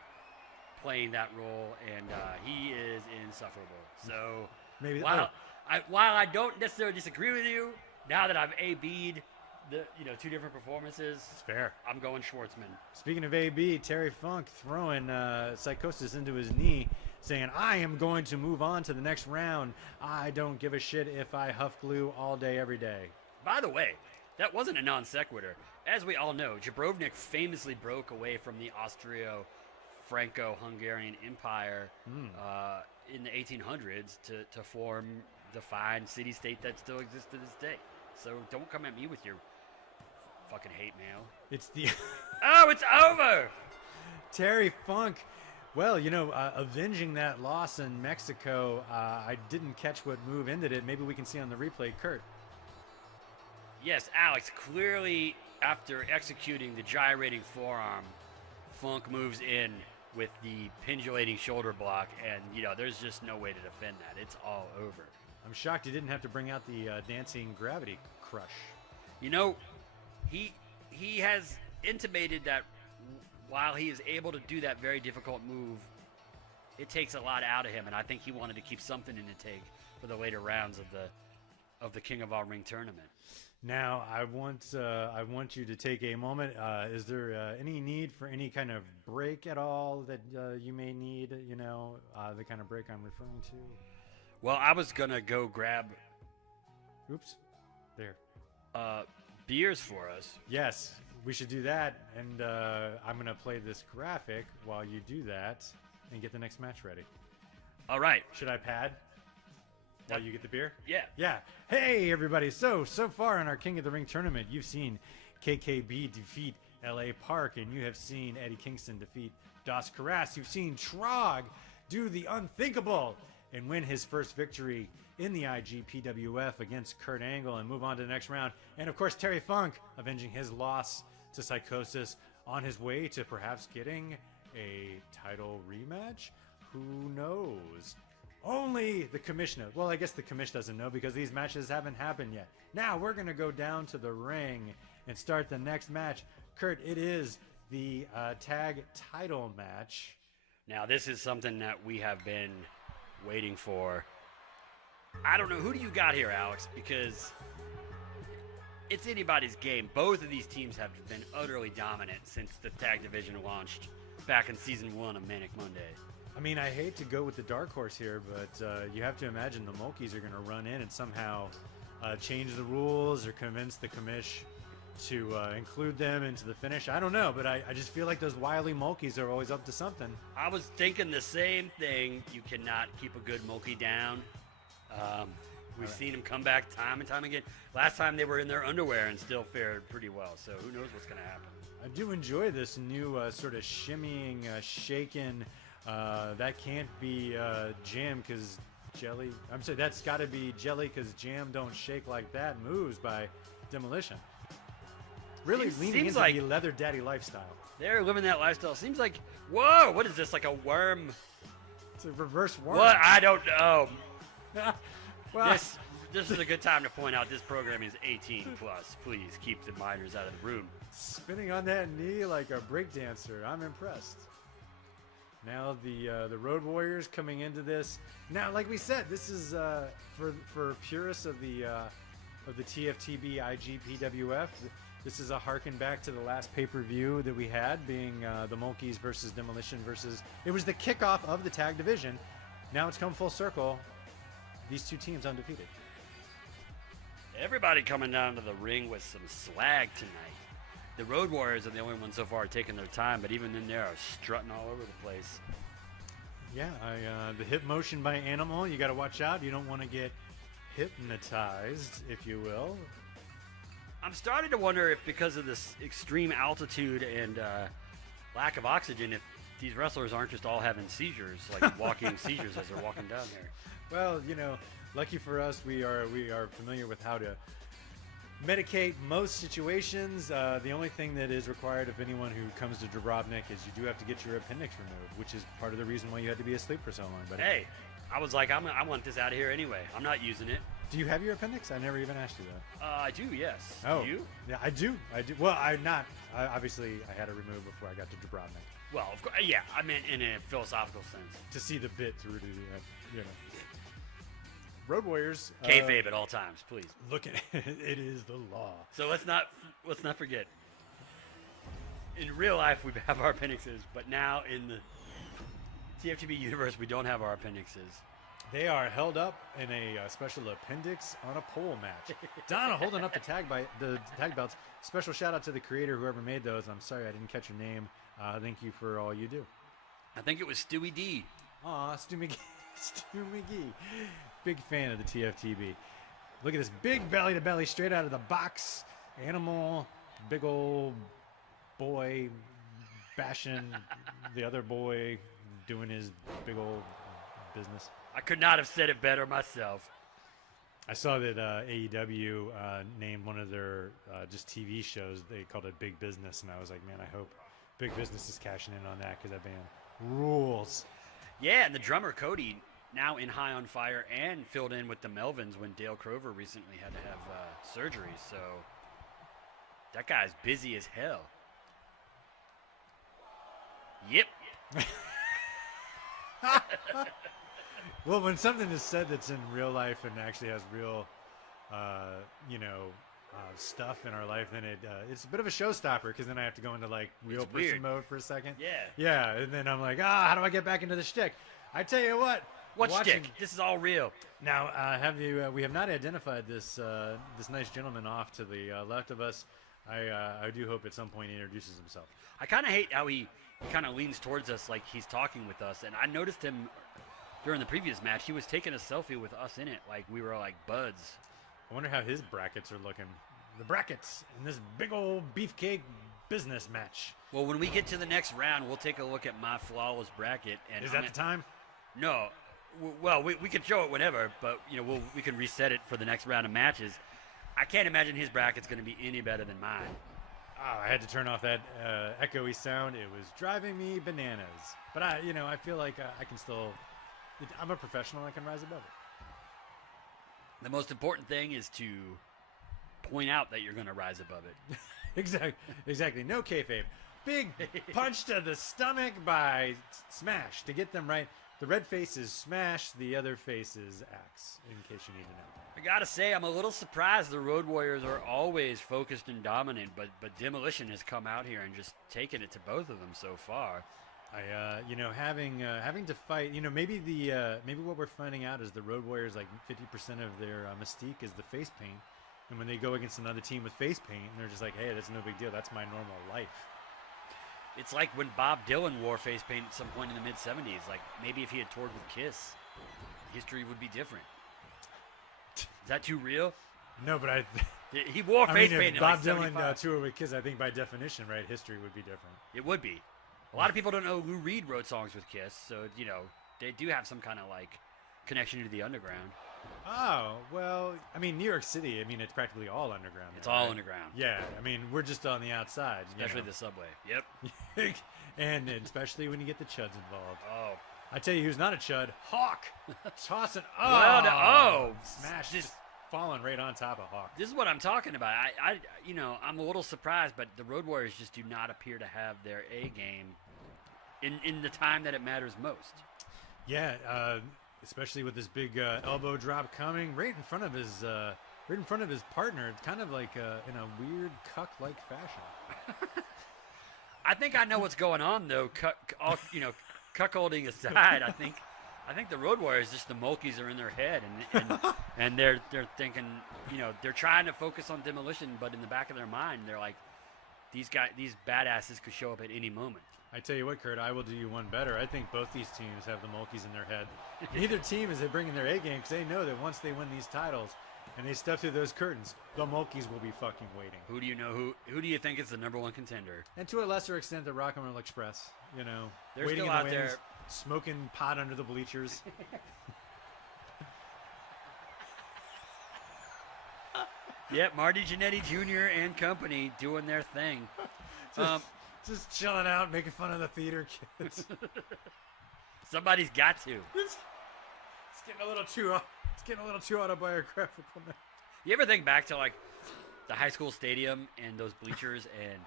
playing that role, and he is insufferable. So Maybe while I don't necessarily disagree with you, now that I've AB'd the 2 different performances, it's fair. I'm going Schwartzman. Speaking of AB, Terry Funk throwing Psychosis into his knee, saying, I am going to move on to the next round. I don't give a shit if I huff glue all day, every day. By the way, that wasn't a non sequitur. As we all know, Jabrovnik famously broke away from the Austro-Franco-Hungarian Empire in the 1800s to form the fine city-state that still exists to this day. So don't come at me with your fucking hate mail. It's the... Oh, it's over! Terry Funk, well, avenging that loss in Mexico, I didn't catch what move ended it. Maybe we can see on the replay. Kurt. Yes, Alex, clearly after executing the gyrating forearm, Funk moves in with the pendulating shoulder block, and, there's just no way to defend that. It's all over. I'm shocked he didn't have to bring out the dancing gravity crush. He has intimated that while he is able to do that very difficult move, it takes a lot out of him, and I think he wanted to keep something in the tank for the later rounds of the King of All Ring tournament. Now, I want you to take a moment. Is there any need for any kind of break at all that you may need? The kind of break I'm referring to. Well, I was gonna go grab. Oops, there. Beers for us. Yes, we should do that, and I'm gonna play this graphic while you do that and get the next match ready. All right. Should I pad while you get the beer? Yeah. Yeah. Hey, everybody. So far in our King of the Ring tournament, you've seen KKB defeat LA Park, and you have seen Eddie Kingston defeat Das Karas. You've seen Trog do the unthinkable and win his first victory in the IGPWF against Kurt Angle and move on to the next round. And of course, Terry Funk avenging his loss to Psychosis on his way to perhaps getting a title rematch. Who knows? Only the commissioner. Well, I guess the commissioner doesn't know because these matches haven't happened yet. Now we're going to go down to the ring and start the next match. Kurt, it is the tag title match. Now, this is something that we have been waiting for. I don't know. Who do you got here, Alex? Because it's anybody's game. Both of these teams have been utterly dominant since the tag division launched back in season 1 of Manic Monday. I mean, I hate to go with the dark horse here, but you have to imagine the Mulkeys are going to run in and somehow change the rules or convince the commish to include them into the finish. I don't know, but I just feel like those wily Mulkeys are always up to something. I was thinking the same thing. You cannot keep a good Mulkey down. We've seen them come back time and time again. Last time they were in their underwear and still fared pretty well, so who knows what's going to happen. I do enjoy this new sort of shimmying, shaking, that can't be jam because jelly. I'm sorry, that's got to be jelly because jam don't shake like that moves by Demolition. Really leaning into the leather daddy lifestyle. They're living that lifestyle. Seems like, whoa, what is this, like a worm? It's a reverse worm. What? I don't know. Well, this is a good time to point out this program is 18 plus. Please keep the minors out of the room. Spinning on that knee like a breakdancer. I'm impressed. Now the Road Warriors coming into this. Now, like we said, this is for purists of the TFTB IGPWF. This is a harken back to the last pay-per-view that we had, being the Mulkeys versus Demolition versus. It was the kickoff of the tag division. Now it's come full circle. These two teams undefeated. Everybody coming down to the ring with some swag tonight. The Road Warriors are the only ones so far taking their time, but even then they are strutting all over the place. Yeah, the hip motion by Animal, you got to watch out. You don't want to get hypnotized, if you will. I'm starting to wonder if because of this extreme altitude and lack of oxygen, if these wrestlers aren't just all having seizures, like walking seizures as they're walking down here. Well, lucky for us, we are familiar with how to medicate most situations. The only thing that is required of anyone who comes to Jabrovnik is you do have to get your appendix removed, which is part of the reason why you had to be asleep for so long. But hey, I was like, I want this out of here anyway. I'm not using it. Do you have your appendix? I never even asked you that. I do, yes. Oh, Do you? Yeah, I do. Well, obviously, I had it removed before I got to Jabrovnik. Well, of course, yeah. I meant in a philosophical sense. To see the bit through to the end, Road Warriors. Kayfabe at all times, please. Look at it is the law. So let's not forget. In real life, we have our appendixes, but now in the TFTB universe, we don't have our appendixes. They are held up in a special appendix on a pole match. Donna holding up the tag belts. Special shout out to the creator, whoever made those. I'm sorry I didn't catch your name. Thank you for all you do. I think it was Stewie D. Aw, Stu McGee. Stu McGee. Big fan of the TFTB. Look at this big belly to belly straight out of the box. Animal, big old boy bashing the other boy doing his big old business. I could not have said it better myself. I saw that AEW named one of their just TV shows, they called it Big Business, and I was like, man, I hope Big Business is cashing in on that because that band rules. Yeah, and the drummer Cody, now in High on Fire and filled in with the Melvins when Dale Crover recently had to have surgery, so that guy's busy as hell. Yep. Well, when something is said that's in real life and actually has real, stuff in our life, then it's a bit of a showstopper because then I have to go into like real person mode for a second. Yeah. Yeah, and then I'm like, how do I get back into the shtick? I tell you what. What shtick? This is all real. Now, we have not identified this nice gentleman off to the left of us. I do hope at some point he introduces himself. I kind of hate how he kind of leans towards us like he's talking with us, and I noticed him during the previous match. He was taking a selfie with us in it, like we were like buds. I wonder how his brackets are looking. The brackets in this big old beefcake business match. Well, when we get to the next round, we'll take a look at my flawless bracket. And is that the time? No. Well, we can show it whenever, but we can reset it for the next round of matches. I can't imagine his bracket's going to be any better than mine. Oh, I had to turn off that echoey sound. It was driving me bananas. But I feel like I can still. I'm a professional. I can rise above it. The most important thing is to point out that you're going to rise above it. Exactly. No kayfabe. Big punch to the stomach by Smash to get them right. The red face is Smash. The other face is Axe, in case you need to know. I got to say, I'm a little surprised the Road Warriors are always focused and dominant, but Demolition has come out here and just taken it to both of them so far. Having to fight, maybe maybe what we're finding out is the Road Warriors, like 50% of their mystique is the face paint. And when they go against another team with face paint, they're just like, hey, that's no big deal. That's my normal life. It's like when Bob Dylan wore face paint at some point in the mid-'70s. Like, maybe if he had toured with Kiss, history would be different. Is that too real? No, but he wore face paint if in Bob like Dylan toured with Kiss, I think by definition, right, history would be different. It would be. A lot of people don't know Lou Reed wrote songs with Kiss, so, they do have some kind of, like, connection to the underground. Oh, well, New York City, it's practically all underground. It's all underground. Yeah, we're just on the outside. Especially the subway. Yep. and especially when you get the chuds involved. Oh. I tell you who's not a chud. Hawk. Tossing. Smash. Just falling right on top of Hawk. This is what I'm talking about. I'm a little surprised, but the Road Warriors just do not appear to have their A game in the time that it matters most. Yeah, especially with this big elbow drop coming right in front of his partner. It's kind of like in a weird cuck-like fashion. I think I know what's going on though. Cuckolding aside, I think the Road Warriors, just the Mulkeys are in their head and they're thinking, they're trying to focus on Demolition, but in the back of their mind they're like, these badasses could show up at any moment. I tell you what, Kurt, I will do you one better. I think both these teams have the Mulkeys in their head. Neither team is bringing their A game because they know that once they win these titles and they step through those curtains, the Mulkeys will be fucking waiting. Who do you know? Who do you think is the #1 contender? And to a lesser extent, the Rock and Roll Express. You know, They're waiting still in out the there. wings, smoking pot under the bleachers. Yep, Marty Jannetty Jr. and company doing their thing. Just chilling out, making fun of the theater kids. Somebody's got to. It's getting a little too autobiographical now. You ever think back to like the high school stadium and those bleachers and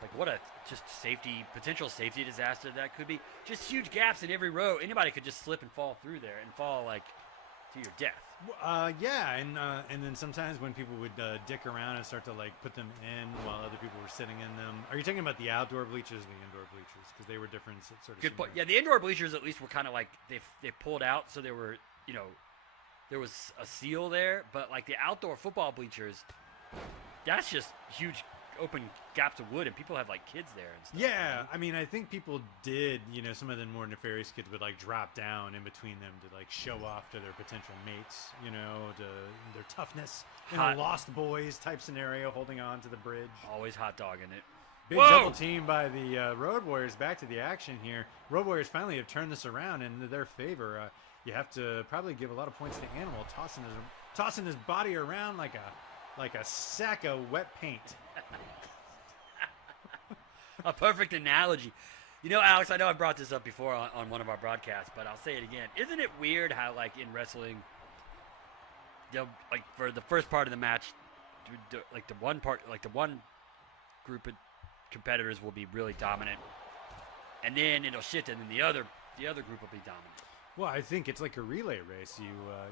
like what a just potential safety disaster that could be? Just huge gaps in every row. Anybody could just slip and fall through there and fall like to your death. Yeah, and then sometimes when people would dick around and start to like put them in while other people were sitting in them. Are you talking about the outdoor bleachers or the indoor bleachers? Because they were different sort of. Good point. Yeah, the indoor bleachers at least were kind of like they pulled out, so they were there was a seal there. But like the outdoor football bleachers, that's just huge open gaps of wood, and people have like kids there and stuff. Yeah, I mean, I think people did, some of the more nefarious kids would like drop down in between them to like show off to their potential mates, to their toughness in a Lost Boys type scenario, holding on to the bridge. Always hot dogging it. Big double team by the Road Warriors. Back to the action here. Road Warriors finally have turned this around in their favor. You have to probably give a lot of points to Animal, tossing his body around like a sack of wet paint. A perfect analogy. Alex, I know I brought this up before on one of our broadcasts, but I'll say it again. Isn't it weird how, like, in wrestling, like, for the first part of the match, like, the one group of competitors will be really dominant, and then it'll shift, and then the other group will be dominant. Well, I think it's like a relay race.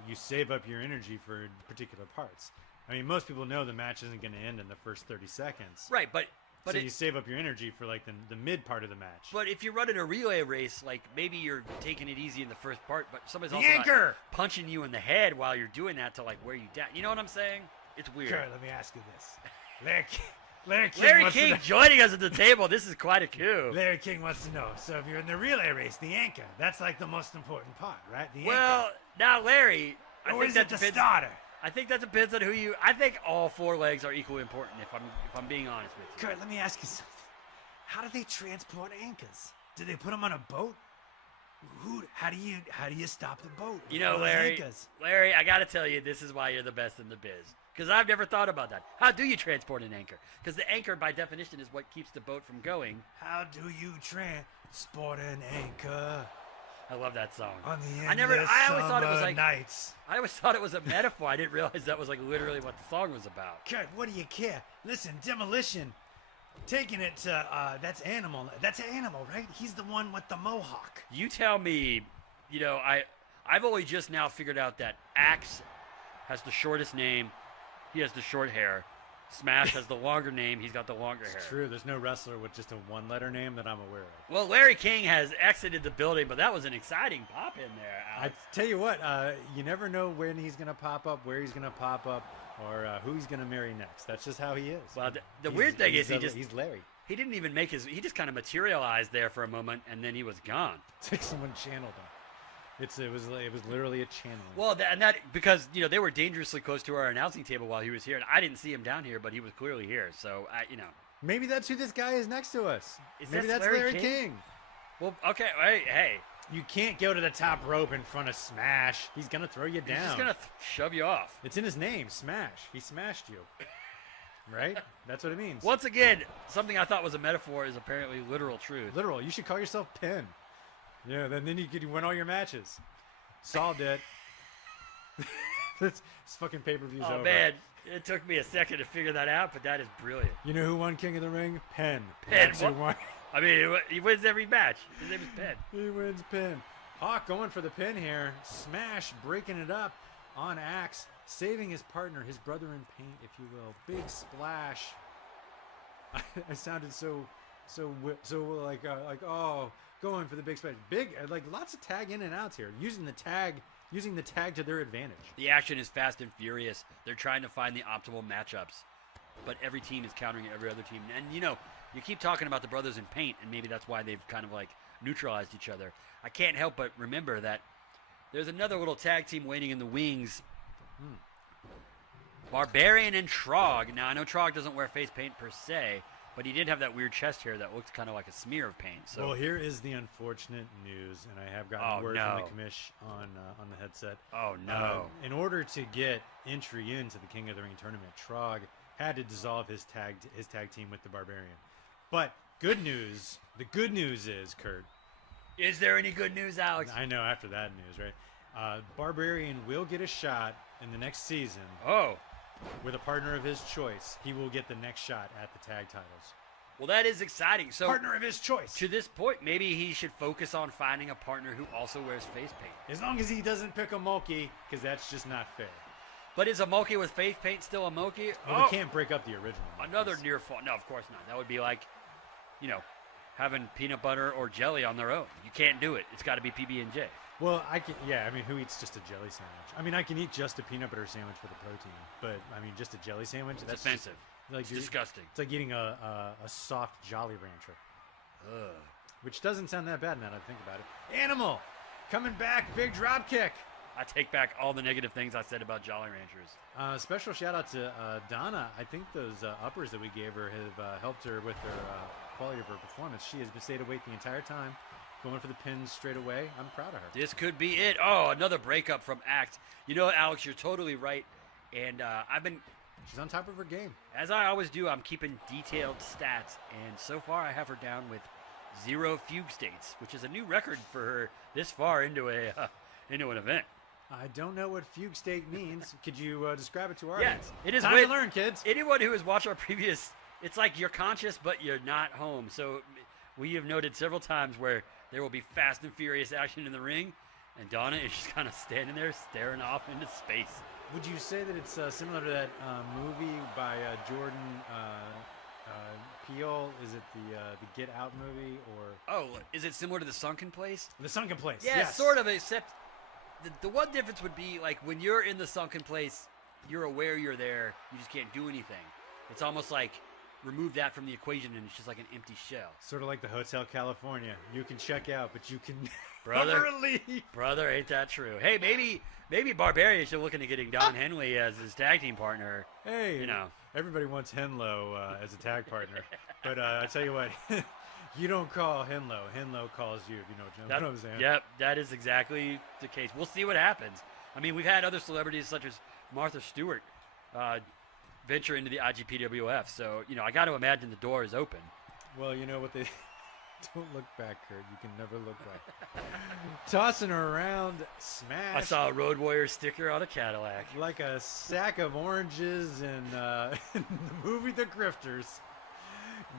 You save up your energy for particular parts. I mean, most people know the match isn't going to end in the first 30 seconds. Right, but so you save up your energy for like the mid part of the match. But if you're running a relay race, like maybe you're taking it easy in the first part, but somebody's also anchor! Like, punching you in the head while you're doing that to like wear you down. You know what I'm saying? It's weird. Sure, let me ask you this. Larry King joining us at the table. This is quite a coup. Larry King wants to know. So if you're in the relay race, the anchor, that's like the most important part, right? The well, anchor. Now Larry, I think that depends. Starter? I think that depends on who you. I think all four legs are equally important. If I'm being honest with you. Kurt, let me ask you something. How do they transport anchors? Do they put them on a boat? How do you stop the boat? Larry, I got to tell you, this is why you're the best in the biz. Because I've never thought about that. How do you transport an anchor? Because the anchor, by definition, is what keeps the boat from going. How do you transport an anchor? I love that song. On the I always thought it was like nights. I always thought it was a metaphor. I didn't realize that was like literally what the song was about. Kurt, what do you care? Listen, Demolition, taking it to that's Animal. That's Animal, right? He's the one with the mohawk. You tell me. I've only just now figured out that Axe has the shortest name. He has the short hair. Smash has the longer name. He's got the longer hair. It's true. There's no wrestler with just a one-letter name that I'm aware of. Well, Larry King has exited the building, but that was an exciting pop in there, Alex. I tell you what, you never know when he's going to pop up, where he's going to pop up, or who he's going to marry next. That's just how he is. Well, the weird thing is he's Larry. He didn't even make he just kind of materialized there for a moment, and then he was gone. It's like someone channeled him. It was literally a channel. Well, because they were dangerously close to our announcing table while he was here, and I didn't see him down here, but he was clearly here. So maybe that's who this guy is next to us. Maybe that's Larry King. Well, okay, hey. You can't go to the top rope in front of Smash. He's gonna throw you down. He's just gonna shove you off. It's in his name, Smash. He smashed you. Right? That's what it means. Once again, something I thought was a metaphor is apparently literal truth. Literal. You should call yourself Pin. Yeah, then you win all your matches. Solved it. This fucking pay-per-view's over. Oh, man. It took me a second to figure that out, but that is brilliant. You know who won King of the Ring? Penn. That's who won. I mean, he wins every match. His name is Penn. He wins Penn. Hawk going for the pin here. Smash breaking it up on Axe. Saving his partner, his brother in paint, if you will. Big splash. I sounded so like going for the big splash. Big, like lots of tag in and outs here. Using the tag to their advantage. The action is fast and furious. They're trying to find the optimal matchups, but every team is countering every other team. And You keep talking about the brothers in paint, and maybe that's why they've kind of like neutralized each other. I can't help but remember that there's another little tag team waiting in the wings. Barbarian and Trog. Now, I know Trog doesn't wear face paint per se, but he did have that weird chest hair that looked kind of like a smear of paint. So. Well, here is the unfortunate news, and I have gotten word from the commish on the headset. Oh, no. In order to get entry into the King of the Ring tournament, Trog had to dissolve his tag team with the Barbarian. But good news, the good news is, Kurt. Is there any good news, Alex? I know after that news, right? Barbarian will get a shot in the next season. Oh. With a partner of his choice, he will get the next shot at the tag titles. Well, that is exciting. So, partner of his choice. To this point, maybe he should focus on finding a partner who also wears face paint. As long as he doesn't pick a Mulkey, because that's just not fair. But is a Mulkey with face paint still a Mulkey? Well, we can't break up the original. Another near fall. No, of course not. That would be like, having peanut butter or jelly on their own. You can't do it. It's got to be PB&J. Well, I can. Yeah, I mean, who eats just a jelly sandwich? I mean, I can eat just a peanut butter sandwich for the protein, but I mean, just a jelly sandwich. That's offensive. It's disgusting. It's like eating a soft Jolly Rancher. Ugh. Which doesn't sound that bad now that I think about it. Animal coming back, big drop kick. I take back all the negative things I said about Jolly Ranchers. Special shout out to Donna. I think those uppers that we gave her have helped her with her quality of her performance. She has stayed awake the entire time, going for the pins straight away. I'm proud of her. This could be it. Oh, another breakup from Act. You know, Alex, you're totally right. And she's on top of her game. As I always do, I'm keeping detailed stats. And so far, I have her down with 0 fugue states, which is a new record for her this far into an event. I don't know what fugue state means. Could you describe it to our audience? It is time to learn, kids. Anyone who has watched our previous, it's like you're conscious, but you're not home. So we have noted several times where there will be fast and furious action in the ring, and Donna is just kind of standing there staring off into space. Would you say that it's similar to that movie by Jordan Peele? Is it the Get Out movie? Oh, is it similar to The Sunken Place? The Sunken Place, yeah, yes. Sort of, except the one difference would be, like, when you're in the Sunken Place, you're aware you're there, you just can't do anything. It's almost like remove that from the equation and it's just like an empty shell. Sort of like the Hotel California. You can check out, but you can never leave. Brother, ain't that true? Hey, maybe Barbarian should look into getting Don Henley as his tag team partner. Hey, everybody wants Henlo as a tag partner. But I tell you what, you don't call Henlo. Henlo calls you, if you know what I'm saying. Yep, that is exactly the case. We'll see what happens. I mean, we've had other celebrities such as Martha Stewart venture into the IGPWF. So, I got to imagine the door is open. Well, you know what they... Don't look back, Kurt. You can never look back. Tossing her around, smash. I saw a Road Warrior sticker on a Cadillac. Like a sack of oranges in the movie The Grifters.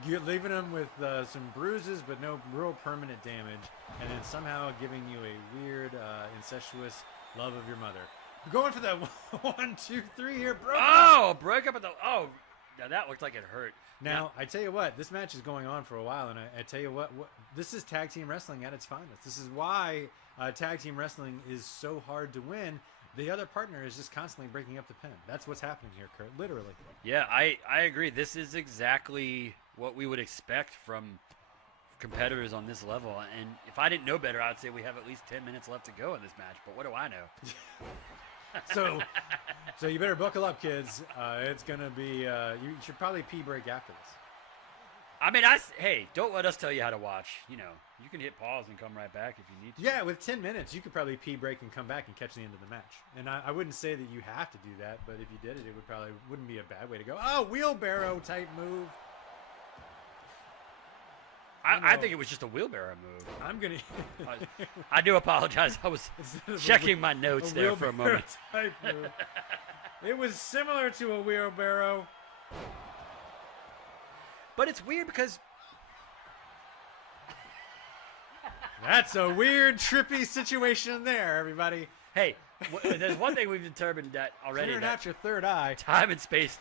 You're leaving them with some bruises, but no real permanent damage. And then somehow giving you a weird, incestuous love of your mother. Going for that 1, 2, 3 here, bro. Oh, broke up at the... Oh, now that looked like it hurt. Now, I tell you what, this match is going on for a while, and I tell you what, this is tag team wrestling at its finest. This is why tag team wrestling is so hard to win. The other partner is just constantly breaking up the pin. That's what's happening here, Kurt, literally. Yeah, I agree. This is exactly what we would expect from competitors on this level. And if I didn't know better, I would say we have at least 10 minutes left to go in this match. But what do I know? So you better buckle up, kids. It's going to be, you should probably pee break after this. I mean, hey, don't let us tell you how to watch. You can hit pause and come right back if you need to. Yeah, with 10 minutes, you could probably pee break and come back and catch the end of the match. And I wouldn't say that you have to do that, but if you did it, wouldn't be a bad way to go. Oh, wheelbarrow type move. I think it was just a wheelbarrow move. I'm going to... I do apologize. I was checking my notes there for a moment. Type move. It was similar to a wheelbarrow. But it's weird because... That's a weird, trippy situation there, everybody. Hey, there's one thing we've determined that already. Clearing out your third eye. Time and space...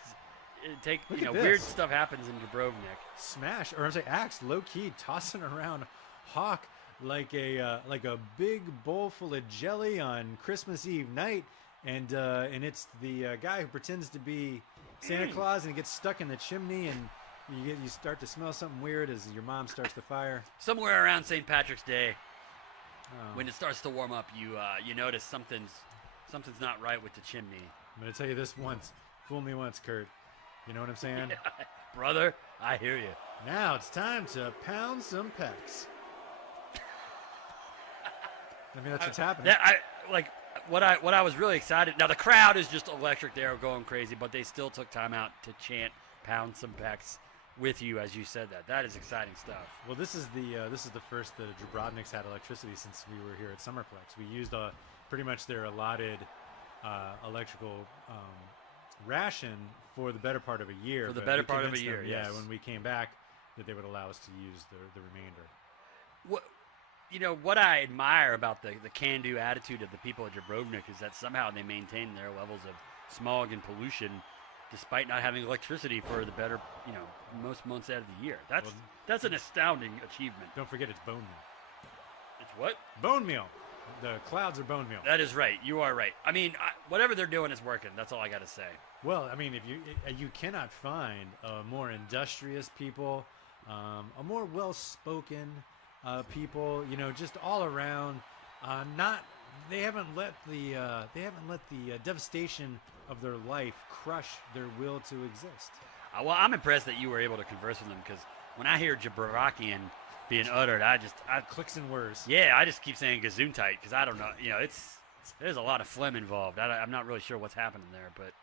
weird stuff happens in Jabrovnik. Smash, or I'm saying Axe, low key tossing around Hawk like a big bowl full of jelly on Christmas Eve night, and it's the guy who pretends to be Santa Claus and he gets stuck in the chimney, and You start to smell something weird as your mom starts the fire. Somewhere around St. Patrick's Day, Oh. when it starts to warm up, you notice something's not right with the chimney. I'm going to tell you this once. Fool me once, Kurt. You know what I'm saying? Brother, I hear you. Now it's time to pound some pecs. I mean, that's what's happening. What I was really excited. Now the crowd is just electric. They're going crazy, but they still took time out to chant "Pound some pecs" with you as you said that. That is exciting stuff. Well, this is the first that Jabrovnik's had electricity since we were here at Summerplex. We used pretty much their allotted electrical ration for the better part of a year. For the but better we part of a convinced year, them, yes. Yeah, when we came back, that they would allow us to use the remainder. What I admire about the can-do attitude of the people at Jabrovnik is that somehow they maintain their levels of smog and pollution despite not having electricity for the better, most months out of the year. That's an astounding achievement. Don't forget, it's bone meal. It's what? Bone meal. The clouds are bone meal. That is right. You are right. I mean, whatever they're doing is working. That's all I got to say. Well, I mean, if you cannot find more industrious people, a more well-spoken people, just all around. They haven't let the devastation of their life crush their will to exist. Well, I'm impressed that you were able to converse with them because when I hear Jabrovakian being uttered, I clicks and whirs. Yeah, I just keep saying Gesundheit because I don't know. There's a lot of phlegm involved. I'm not really sure what's happening there, but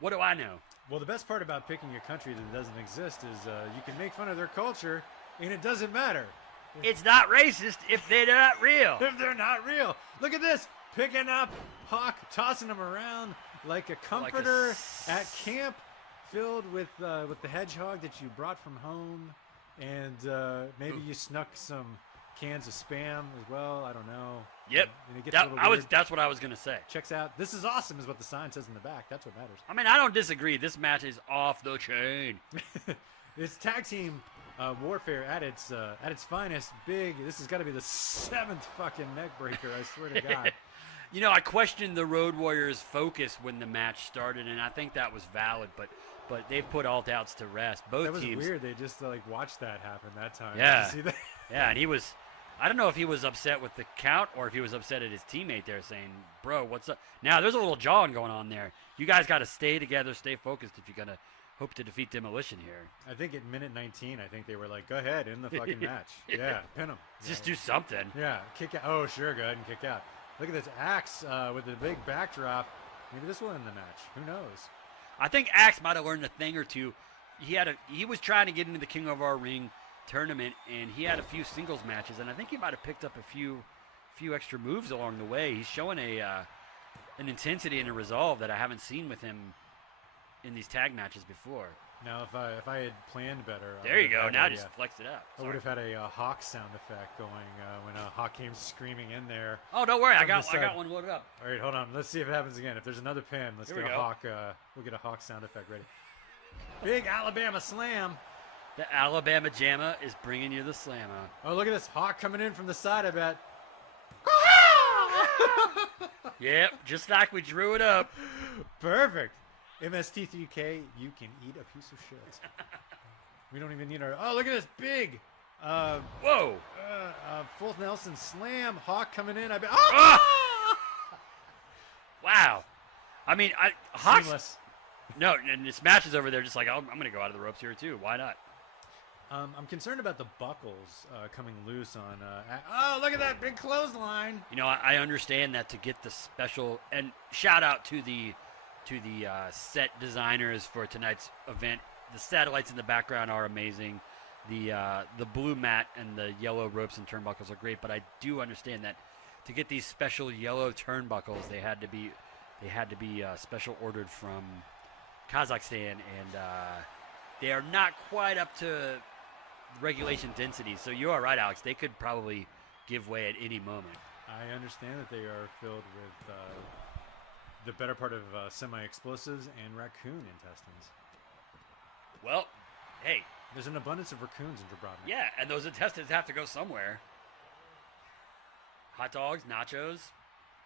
what do I know? Well, the best part about picking a country that doesn't exist is you can make fun of their culture, and it doesn't matter. It's not racist if they're not real. If they're not real. Look at this. Picking up Hawk, tossing him around like a comforter at camp, filled with the hedgehog that you brought from home. And maybe you snuck some cans of Spam as well. I don't know. Yep. And it gets a little weird. That's what I was going to say. Checks out. This is awesome is what the sign says in the back. That's what matters. I mean, I don't disagree. This match is off the chain. It's tag team warfare at its finest. Big. This has got to be the 7th fucking neck breaker. I swear to God. I questioned the Road Warriors' focus when the match started, and I think that was valid. But they've put all doubts to rest. Both teams. That was weird. They just watched that happen that time. Yeah. Did you see that? Yeah, and he was. I don't know if he was upset with the count or if he was upset at his teammate there saying, "Bro, what's up?" Now there's a little jawing going on there. You guys got to stay together, stay focused if you're gonna hope to defeat Demolition here. I think at minute 19, I think they were like, "Go ahead, in the fucking match. Yeah, pin him. Just do something." Yeah, kick out. Oh, sure, go ahead and kick out. Look at this Axe with the big backdrop. Maybe this will end the match. Who knows? I think Axe might have learned a thing or two. He was trying to get into the King of Our Ring tournament, and he had a few singles matches, and I think he might have picked up a few extra moves along the way. He's showing an intensity and a resolve that I haven't seen with him in these tag matches before. Now, if I had planned better, there you go. Now just flex it up. I would have had a Hawk sound effect going when a Hawk came screaming in there. Oh, don't worry, I got one loaded up. All right, hold on. Let's see if it happens again. If there's another pin, let's get a Hawk. We'll get a Hawk sound effect ready. Big Alabama slam. The Alabama Jamma is bringing you the slammer. Oh, look at this Hawk coming in from the side. I bet. Yep, just like we drew it up. Perfect. MST3K, you can eat a piece of shit. We don't even need our. Oh, look at this big. Whoa. Full Nelson slam. Hawk coming in. I bet. Wow. I mean, Hawk's. Seamless. No, and this match is over there just like, I'm going to go out of the ropes here too. Why not? I'm concerned about the buckles coming loose on. Oh, look at that big clothesline. I understand that to get the special, and shout out to the set designers for tonight's event. The satellites in the background are amazing. The blue mat and the yellow ropes and turnbuckles are great, but I do understand that to get these special yellow turnbuckles, they had to be special ordered from Kazakhstan, and they are not quite up to regulation density. So you are right, Alex. They could probably give way at any moment. I understand that they are filled with the better part of semi-explosives and raccoon intestines. Well, hey. There's an abundance of raccoons in Jabrovnik. Yeah, and those intestines have to go somewhere. Hot dogs, nachos,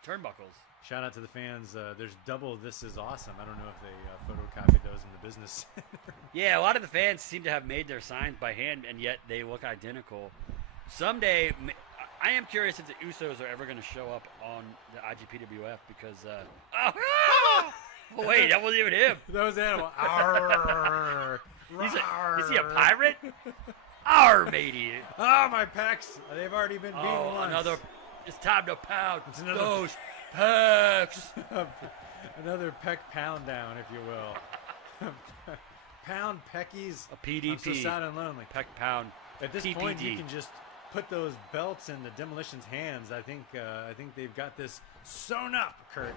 turnbuckles. Shout out to the fans. There's double "This is awesome." I don't know if they photocopied those in the business center. Yeah, a lot of the fans seem to have made their signs by hand, and yet they look identical. Someday, I am curious if the Usos are ever going to show up on the IGPWF because. Oh, wait, that wasn't even him. That was Animal. Arr, Is he a pirate? Arr, matey. Oh, my pecs. They've already been beaten once. Another. It's time to pound another- those pecs. Another peck pound down, if you will. Pound peckies. A PDP. I'm so sad and lonely. Peck pound. At this PPD. point, you can just put those belts in the Demolition's hands. I think they've got this sewn up, Kurt.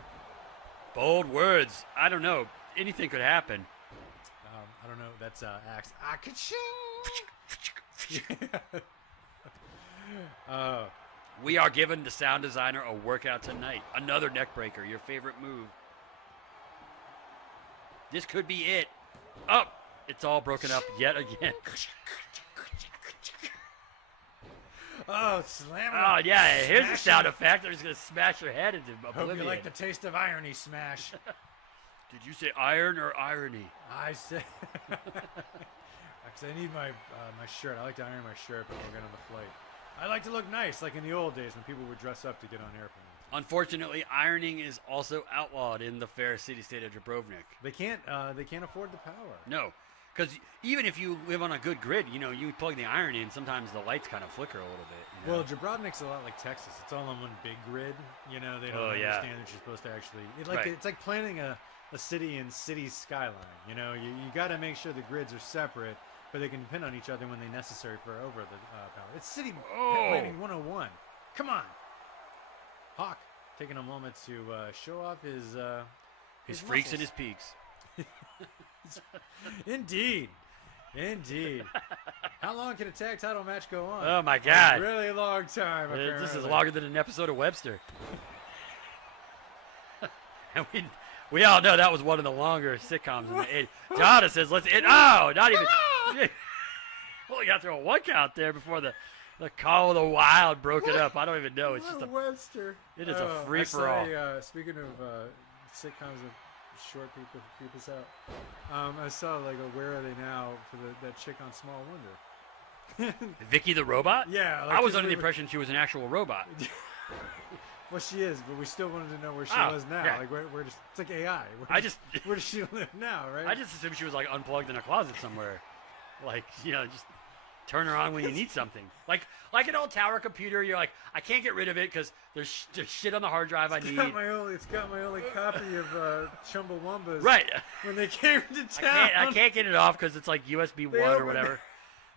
Bold words. I don't know. Anything could happen. I don't know. That's axe. We are giving the sound designer a workout tonight. Another neck breaker. Your favorite move. This could be it. Oh, it's all broken up yet again. Oh, slam it. Oh, yeah. Here's the Smash sound it. effect. I'm just going to smash your head into Hope oblivion. you like the taste of irony, Smash. Did you say iron or irony? I said. Actually, I need my my shirt. I like to iron my shirt before I get on the flight. I like to look nice, like in the old days when people would dress up to get on airplanes. Unfortunately, ironing is also outlawed in the fair city-state of Jabrovnik. They can't afford the power. No, because even if you live on a good grid, you plug the iron in, sometimes the lights kind of flicker a little bit. Well, Jabrovnik's a lot like Texas. It's all on one big grid. They don't understand that you're supposed to actually. It's like planning a city in city skyline. You got to make sure the grids are separate, but they can depend on each other when they're necessary for over the power. It's city planning 101. Come on, Hawk taking a moment to show off his freaks muscles. and his peaks. Indeed. How long can a tag title match go on? Oh my God! A really long time. This is longer than an episode of Webster. And we all know that was one of the longer sitcoms in the 80s. Donna says, "Let's end." Oh, not even. Well, we got through a 1 count there before the Call of the Wild broke it up. I don't even know. It's just a Webster. It is a free for all. Speaking of sitcoms that short people's out, I saw a Where Are They Now for that chick on Small Wonder. Vicky the robot? Yeah. I was under the impression she was an actual robot. Well, she is, but we still wanted to know where she was now. Yeah. Where does it's like AI. Where does she live now, right? I just assumed she was unplugged in a closet somewhere, just turn her on when you need something. Like an old tower computer, you're like, I can't get rid of it because there's shit on the hard drive I need. It's got my only copy of Chumbawambas. Right. When they came to town. I can't get it off because it's like USB 1 or whatever.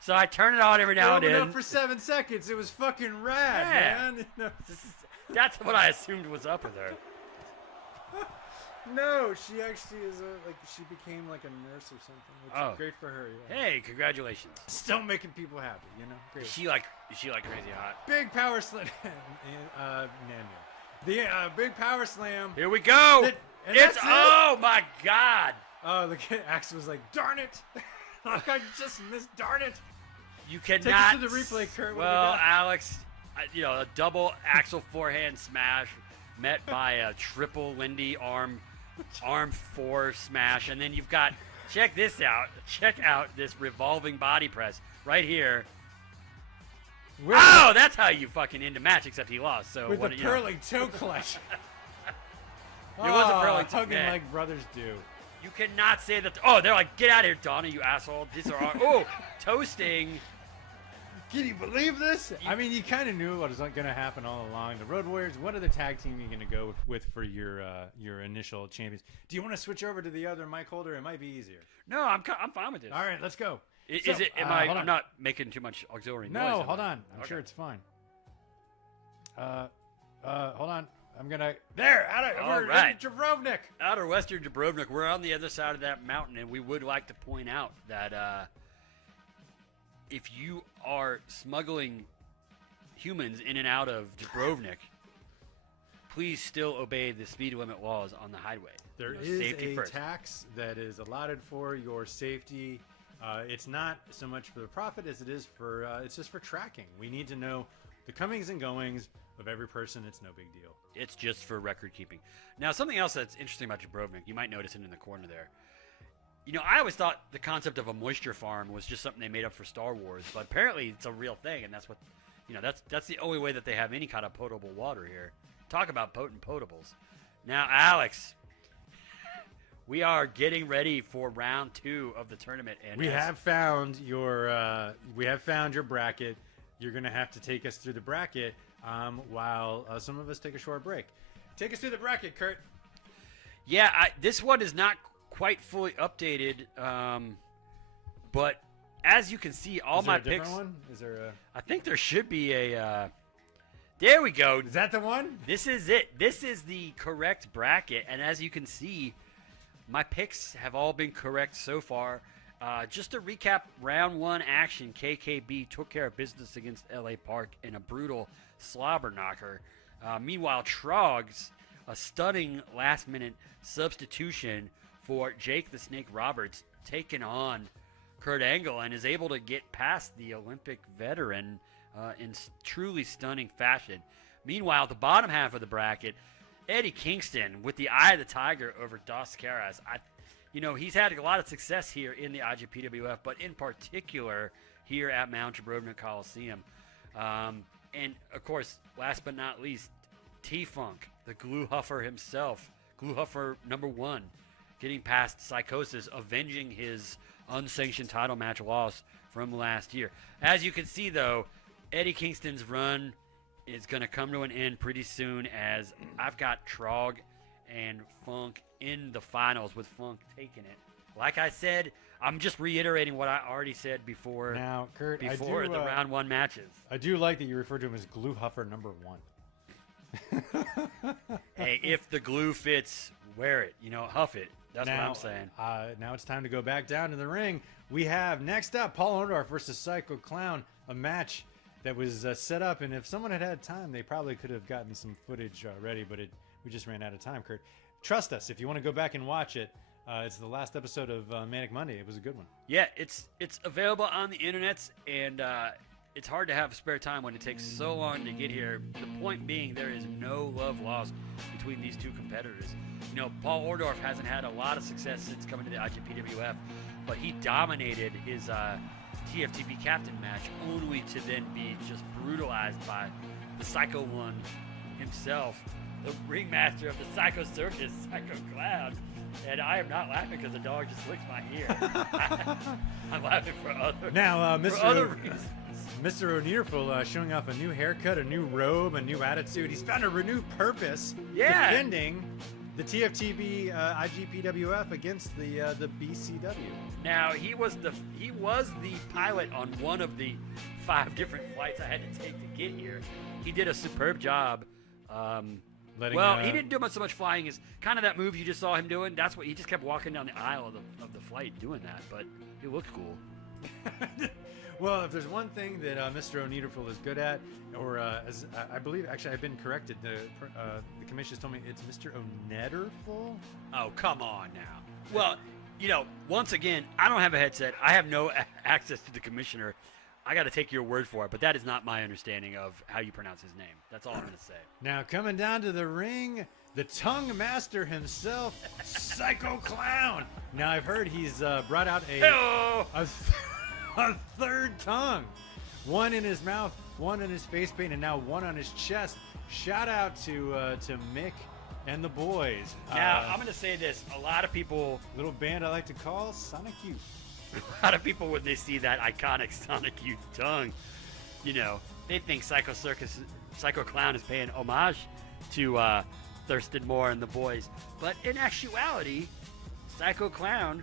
So I turn it on every now and Opened then. up for 7 seconds. It was fucking rad, man. That's what I assumed was up with her. No, she actually is she became like a nurse or something, which is great for her. Yeah. Hey, congratulations. Still making people happy, Great. Is she crazy hot? Big power slam. The big power slam. Here we go. It's oh my God. Oh, the Axe was like, darn it. I just missed, darn it. You cannot. Take us to the replay, Kurt. Well, Alex, a double axle forehand smash met by a triple Lindy arm 4 smash, and then you've got, check this out. Check out this revolving body press right here. That's how you fucking end a match, except he lost. So with the pearly toe clutch. It was a pearly toe. Hugging like brothers do. You cannot say that. They're like, get out of here, Donna, you asshole. These are toasting. Can you believe this? I mean, you kind of knew what was going to happen all along. The Road Warriors, what other tag team are you going to go with for your initial champions? Do you want to switch over to the other mic holder? It might be easier. No, I'm fine with this. All right, let's go. I'm not making too much auxiliary noise. No, hold on. I'm sure it's fine. Hold on. I'm going to... There! We're in Jabrovnik! Outer Western Jabrovnik. We're on the other side of that mountain, and we would like to point out that if you are smuggling humans in and out of Jabrovnik, please still obey the speed limit laws on the highway. There is a tax that is allotted for your safety. It's not so much for the profit as it is for it's just for tracking. We need to know the comings and goings of every person, it's no big deal. It's just for record keeping. Now, something else that's interesting about Jabrovnik, you might notice it in the corner there. I always thought the concept of a moisture farm was just something they made up for Star Wars, but apparently it's a real thing, and that's what, that's the only way that they have any kind of potable water here. Talk about potent potables. Now, Alex, we are getting ready for round 2 of the tournament, and we have found your bracket. You're gonna have to take us through the bracket while some of us take a short break. Take us through the bracket, Kurt. Yeah, this one is not quite fully updated, but as you can see, all my picks. Is there a different one? Is there a? I think there should be a. There we go. Is that the one? This is it. This is the correct bracket, and as you can see, my picks have all been correct so far. Just to recap, round 1 action, KKB took care of business against LA Park in a brutal slobber knocker. Meanwhile, Trogs, a stunning last-minute substitution for Jake the Snake Roberts, taking on Kurt Angle and is able to get past the Olympic veteran in truly stunning fashion. Meanwhile, the bottom half of the bracket, Eddie Kingston with the Eye of the Tiger over Dos Caras. He's had a lot of success here in the IGPWF, but in particular here at Mount Jabrovnik Coliseum. And, of course, last but not least, T-Funk, the glue huffer himself, glue huffer number 1, getting past Psychosis, avenging his unsanctioned title match loss from last year. As you can see, though, Eddie Kingston's run is going to come to an end pretty soon, as I've got Trog and Funk in the finals, with Funk taking it. Like I said, I'm just reiterating what I already said before. Now, Kurt, before the round 1 matches. I do like that you refer to him as glue huffer number 1. Hey, if the glue fits, wear it. Huff it. That's what I'm saying. Now it's time to go back down to the ring. We have next up Paul Orndorff versus Psycho Clown, a match that was set up, and if someone had had time, they probably could have gotten some footage ready, but we just ran out of time, Kurt. Trust us, if you want to go back and watch it, it's the last episode of Manic Monday. It was a good one. Yeah, it's available on the internets, and it's hard to have spare time when it takes so long to get here. The point being, there is no love lost between these two competitors. Paul Orndorff hasn't had a lot of success since coming to the IGPWF, but he dominated his TFTB captain match, only to then be just brutalized by the Psycho One himself, the ringmaster of the Psycho Circus, Psycho Clown. And I am not laughing because the dog just licks my ear. I'm laughing for other reasons. Mr. O'Nearful showing off a new haircut, a new robe, a new attitude. He's found a renewed purpose, defending the TFTB IGPWF against the BCW. Now, he was the pilot on one of the 5 different flights I had to take to get here. He did a superb job. He didn't do so much flying as kind of that move you just saw him doing. That's what he just kept walking down the aisle of the flight doing that, but he looked cool. Well, if there's one thing that Mr. O'Nearful is good at, or as I believe, actually I've been corrected. The commissioners told me it's Mr. O'Nearful. Oh, come on now. Well, once again, I don't have a headset. I have no access to the commissioner. I got to take your word for it, but that is not my understanding of how you pronounce his name. That's all I'm going to say. Now, coming down to the ring, the tongue master himself, Psycho Clown. Now, I've heard he's brought out a third tongue. One in his mouth, one in his face paint, and now one on his chest. Shout out to Mick and the boys. Now, I'm going to say this. A lot of people... Little band I like to call Sonic Youth. A lot of people, when they see that iconic Sonic Youth tongue, they think Psycho Clown is paying homage to Thurston Moore and the boys. But in actuality, Psycho Clown,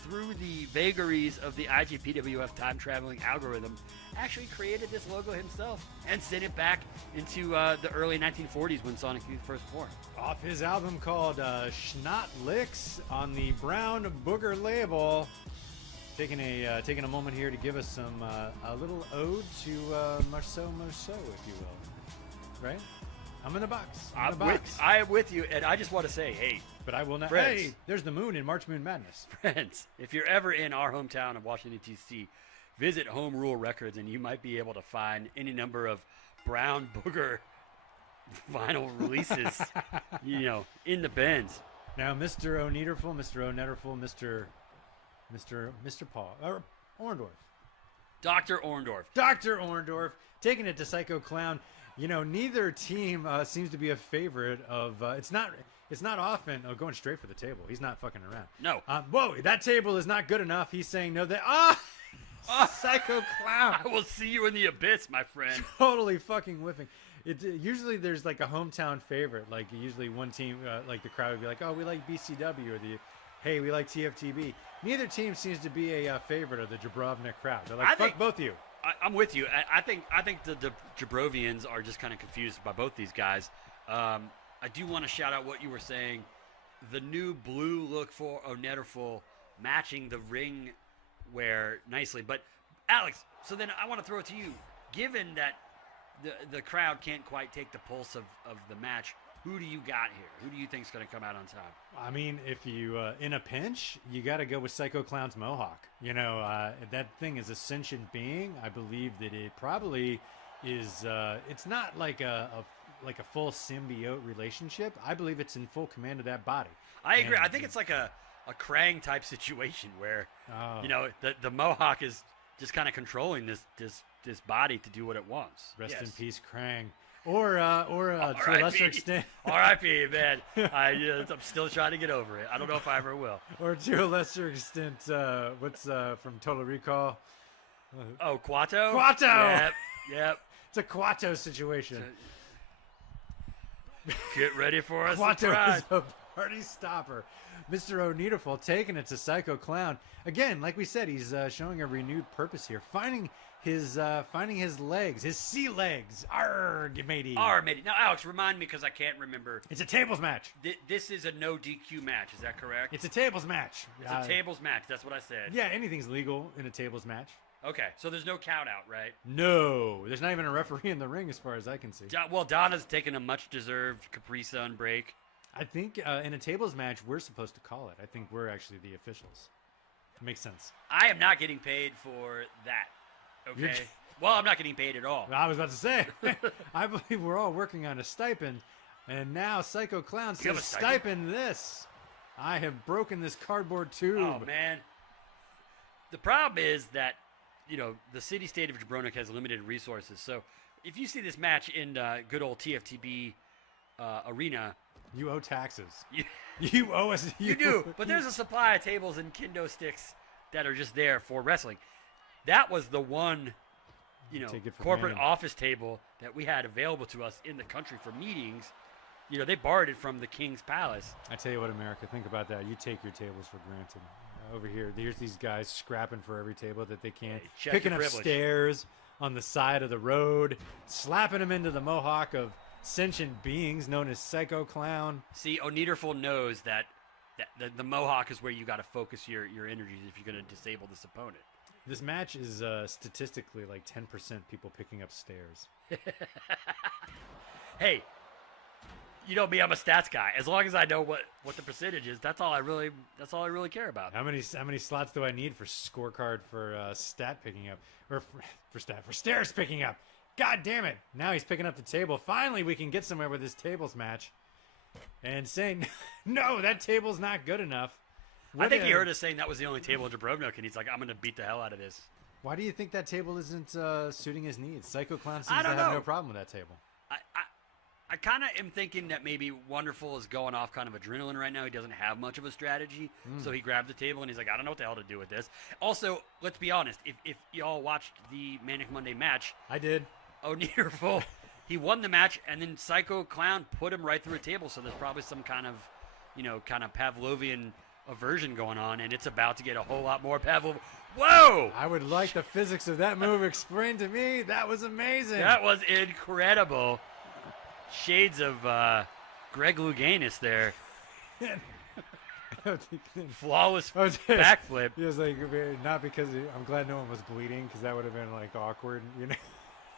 through the vagaries of the IGPWF time-traveling algorithm, actually created this logo himself and sent it back into the early 1940s when Sonic Youth first formed. Off his album called Schnot Licks on the Brown Booger label. Taking a moment here to give us a little ode to Marceau Marceau, if you will. Right? I'm in the box. I am with you, and I just want to say, hey. But I will not. Friends, hey, there's the moon in March Moon Madness. Friends, if you're ever in our hometown of Washington, D.C., visit Home Rule Records, and you might be able to find any number of Brown Booger vinyl releases, in the bins. Now, Mr. O'Nederful, Mr. O'Nederful, Mr. Paul, or Orndorff. Dr. Orndorff. Dr. Orndorff taking it to Psycho Clown. Neither team seems to be a favorite of. It's not often. Oh, going straight for the table. He's not fucking around. No. Whoa, that table is not good enough. He's saying no. Psycho Clown. I will see you in the abyss, my friend. Totally fucking whiffing. Usually there's like a hometown favorite. Like usually one team, like the crowd would be like, oh, we like BCW, or hey, we like TFTB. Neither team seems to be a favorite of the Jabrovnik crowd. They're like, fuck both of you. I'm with you. I think the Jabrovians are just kind of confused by both these guys. I do want to shout out what you were saying. The new blue look for O'Nederful matching the ring wear nicely. But Alex, so then I want to throw it to you. Given that the crowd can't quite take the pulse of the match, who do you got here? Who do you think's going to come out on top? I mean, if you in a pinch, you got to go with Psycho Clown's mohawk. That thing is a sentient being. I believe that it probably is. It's not like a full symbiote relationship. I believe it's in full command of that body. I agree. I think it's like a Krang type situation where the mohawk is just kind of controlling this body to do what it wants. Rest in peace, Krang. Or to a lesser extent, R.I.P. Man. I'm still trying to get over it. I don't know if I ever will. Or to a lesser extent, what's from Total Recall? Quato. Quato. Yep. It's a Quato situation. Get ready for us. Quato is a party stopper. Mr. O'Nederful taking it to Psycho Clown again. Like we said, he's showing a renewed purpose here, finding his legs, his sea legs. Arrgh, matey. Now, Alex, remind me because I can't remember. It's a tables match. This is a no DQ match. Is that correct? It's a tables match. It's a tables match. That's what I said. Yeah, anything's legal in a tables match. Okay, so there's no count out, right? No, there's not even a referee in the ring as far as I can see. Well, Donna's taking a much-deserved Capri Sun break. I think in a tables match, we're supposed to call it. I think we're actually the officials. Makes sense. I am not getting paid for that. Okay. Well, I'm not getting paid at all. I was about to say. I believe we're all working on a stipend, and now Psycho Clown says, stipend this. I have broken this cardboard tube. Oh, man. The problem is that, the city-state of Jabrovnik has limited resources. So if you see this match in good old TFTB arena, you owe taxes. You owe us. You do, but there's a supply of tables and kendo sticks that are just there for wrestling. That was the one, corporate office table that we had available to us in the country for meetings. They borrowed it from the King's Palace. I tell you what, America, think about that. You take your tables for granted. Over here, here's these guys scrapping for every table that they can, picking up stairs on the side of the road, slapping them into the mohawk of sentient beings known as Psycho Clown. See, O'Nederful knows that the mohawk is where you got to focus your energies if you're going to disable this opponent. This match is statistically like 10% people picking up stairs. Hey, you know me, I'm a stats guy. As long as I know what the percentage is, that's all I really care about. How many slots do I need for scorecard for stat picking up, or for stairs picking up? God damn it! Now he's picking up the table. Finally, we can get somewhere with this tables match. And saying, no, that table's not good enough. I think he heard us saying that was the only table in Jabrovnik, and he's like, I'm going to beat the hell out of this. Why do you think that table isn't suiting his needs? Psycho Clown seems to have no problem with that table. I kind of am thinking that maybe Wonderful is going off kind of adrenaline right now. He doesn't have much of a strategy, so he grabbed the table and he's like, I don't know what the hell to do with this. Also, let's be honest. If y'all watched the Manic Monday match, I did. O'Nederful, he won the match, and then Psycho Clown put him right through a table. So there's probably some kind of Pavlovian aversion going on, and it's about to get a whole lot more Pavlov. Whoa! I would like the physics of that move explained to me. That was amazing. That was incredible. Shades of Greg Louganis there. Flawless backflip. He was like, not because I'm glad no one was bleeding, because that would have been like awkward,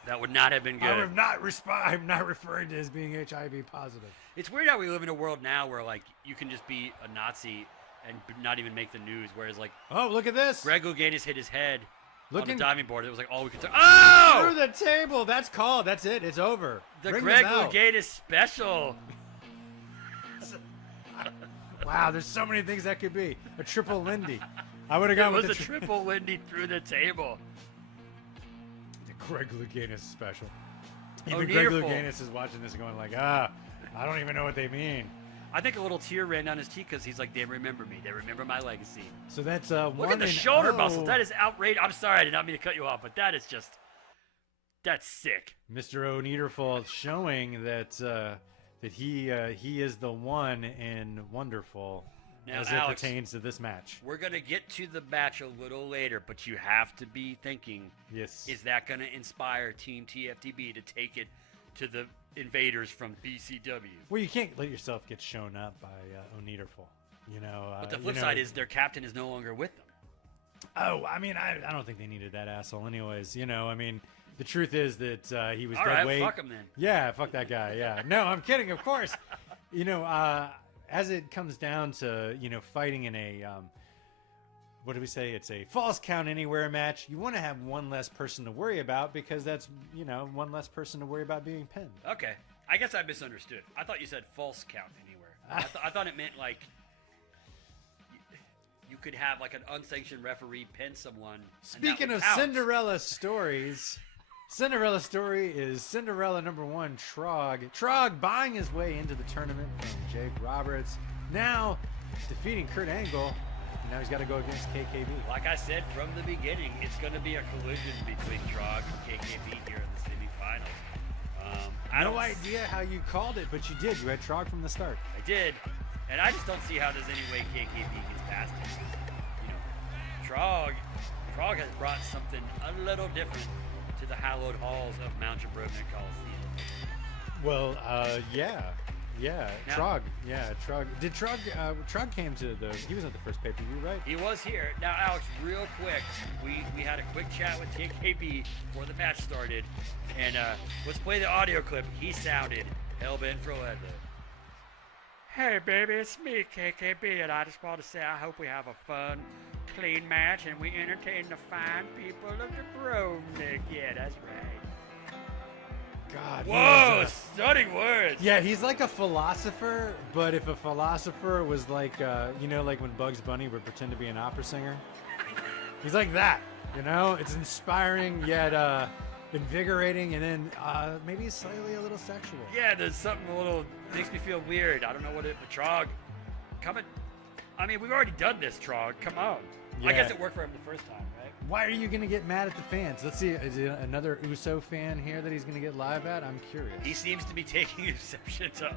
That would not have been good. I'm not referring to as being HIV positive. It's weird how we live in a world now where like you can just be a Nazi and not even make the news, whereas like, oh, look at this. Greg Louganis hit his head on the diving board. It was like all we could talk. Oh! Through the table. That's called. That's it. It's over. The Ring Greg bell. Louganis special. Wow, there's so many things that could be. A triple Lindy. I would have gone It was with a triple Lindy through the table. the Greg Louganis special. Oh, Even Greg nearful. Louganis is watching this going like, I don't even know what they mean. I think a little tear ran down his cheek because he's like, they remember me. They remember my legacy. So that's Look one at the and shoulder oh. muscles. That is outrageous. I'm sorry, I did not mean to cut you off, but that is just, that's sick. Mr. O'Neederfall showing that that he is the one in Wonderful Now, as Alex, it pertains to this match. We're going to get to the match a little later, but you have to be thinking, Yes. is that going to inspire Team TFTB to take it to the invaders from BCW? Well, you can't let yourself get shown up by O'Neederfall. You know. But the flip side is their captain is no longer with them. Oh, I mean, I don't think they needed that asshole, anyways. You know, I mean, the truth is that he was All dead right, weight. fuck him then. Yeah, fuck that guy. Yeah. No, I'm kidding. Of course. You know, as it comes down to fighting in a what do we say? It's a false count anywhere match. You want to have one less person to worry about because that's one less person to worry about being pinned. Okay. I guess I misunderstood. I thought you said false count anywhere. I thought it meant like you could have like an unsanctioned referee pin someone. Speaking of Cinderella stories, Cinderella story is Cinderella number 1, Trog. Trog buying his way into the tournament from Jake Roberts. Now defeating Kurt Angle. And now he's got to go against KKB. Like I said from the beginning, it's going to be a collision between Trog and KKB here in the semifinals. I No don't idea how you called it, but you did. You had Trog from the start. I did, and I just don't see how there's any way KKB gets past it. Trog has brought something a little different to the hallowed halls of Mount Jabrovnik Coliseum. Well, yeah. Now- Trog. Yeah, Trog. Did Trog? Trog came to the. He was at the first pay-per-view, right? He was here. Now, Alex, real quick, we had a quick chat with KKB before the match started, and let's play the audio clip. He sounded hell-bent for leather. Hey, baby, it's me, KKB, and I just want to say I hope we have a fun, clean match, and we entertain the fine people of Jabrovnik. Yeah, that's right. God. he Whoa, was, stunning words. yeah, he's like a philosopher, but if a philosopher was like, like when Bugs Bunny would pretend to be an opera singer, he's like that. It's inspiring yet invigorating, and then maybe slightly a little sexual. Yeah, there's something a little makes me feel weird. I don't know what it. But Trog, coming. I mean, we've already done this, Trog. Come on. I Yeah. guess it worked for him the first time, right? Why are you going to get mad at the fans? Let's see. Is it another Uso fan here that he's going to get live at? I'm curious. He seems to be taking exception to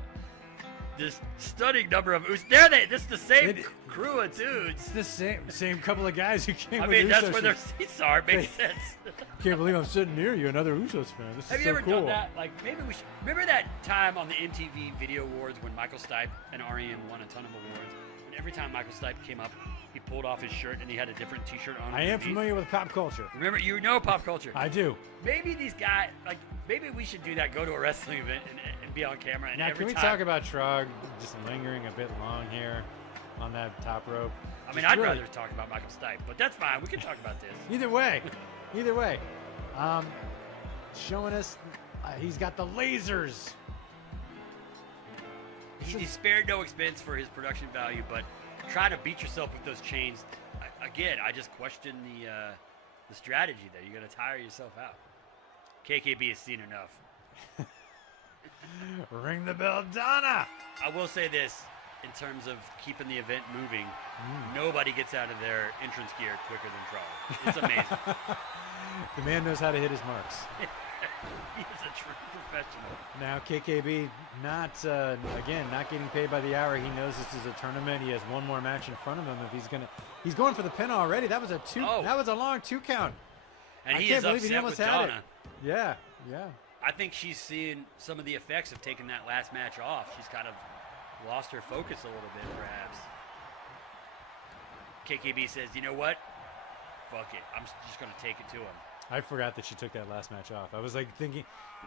this stunning number of Usos. There they. This is the same crew of dudes. It's the same couple of guys who came I with mean, Uso that's where their shirts. seats are. Makes Hey. sense. Can't believe I'm sitting near you, another Usos fan. This Have is you so ever cool. done that? Like, maybe we should. Remember that time on the MTV Video Awards when Michael Stipe and REM won a ton of awards? And every time Michael Stipe came up, he pulled off his shirt and he had a different T-shirt on. I am underneath. familiar with pop culture. Remember, you know pop culture. I do. Maybe these guys, like, maybe we should do that. Go to a wrestling event and be on camera. And Now, every can we time, talk about Trog just lingering a bit long here on that top rope? I mean, Just I'd really- rather talk about Michael Stipe, but that's fine. We can talk about this. Either way. Showing us he's got the lasers. He spared no expense for his production value, but trying to beat yourself with those chains, again, I just question the strategy there. You're going to tire yourself out. KKB has seen enough. Ring the bell, Donna. I will say this, in terms of keeping the event moving, nobody gets out of their entrance gear quicker than Trog. It's amazing. The man knows how to hit his marks. He is a true professional. Now KKB not getting paid by the hour. He knows this is a tournament. He has one more match in front of him. If he's going for the pin already. That was a two. Oh. That was a long 2 count. And I he can't is believe he upset almost with had it. Donna. Yeah. I think she's seeing some of the effects of taking that last match off. She's kind of lost her focus a little bit, perhaps. KKB says, you know what? Fuck it. I'm just going to take it to him. I forgot that she took that last match off. I was like thinking.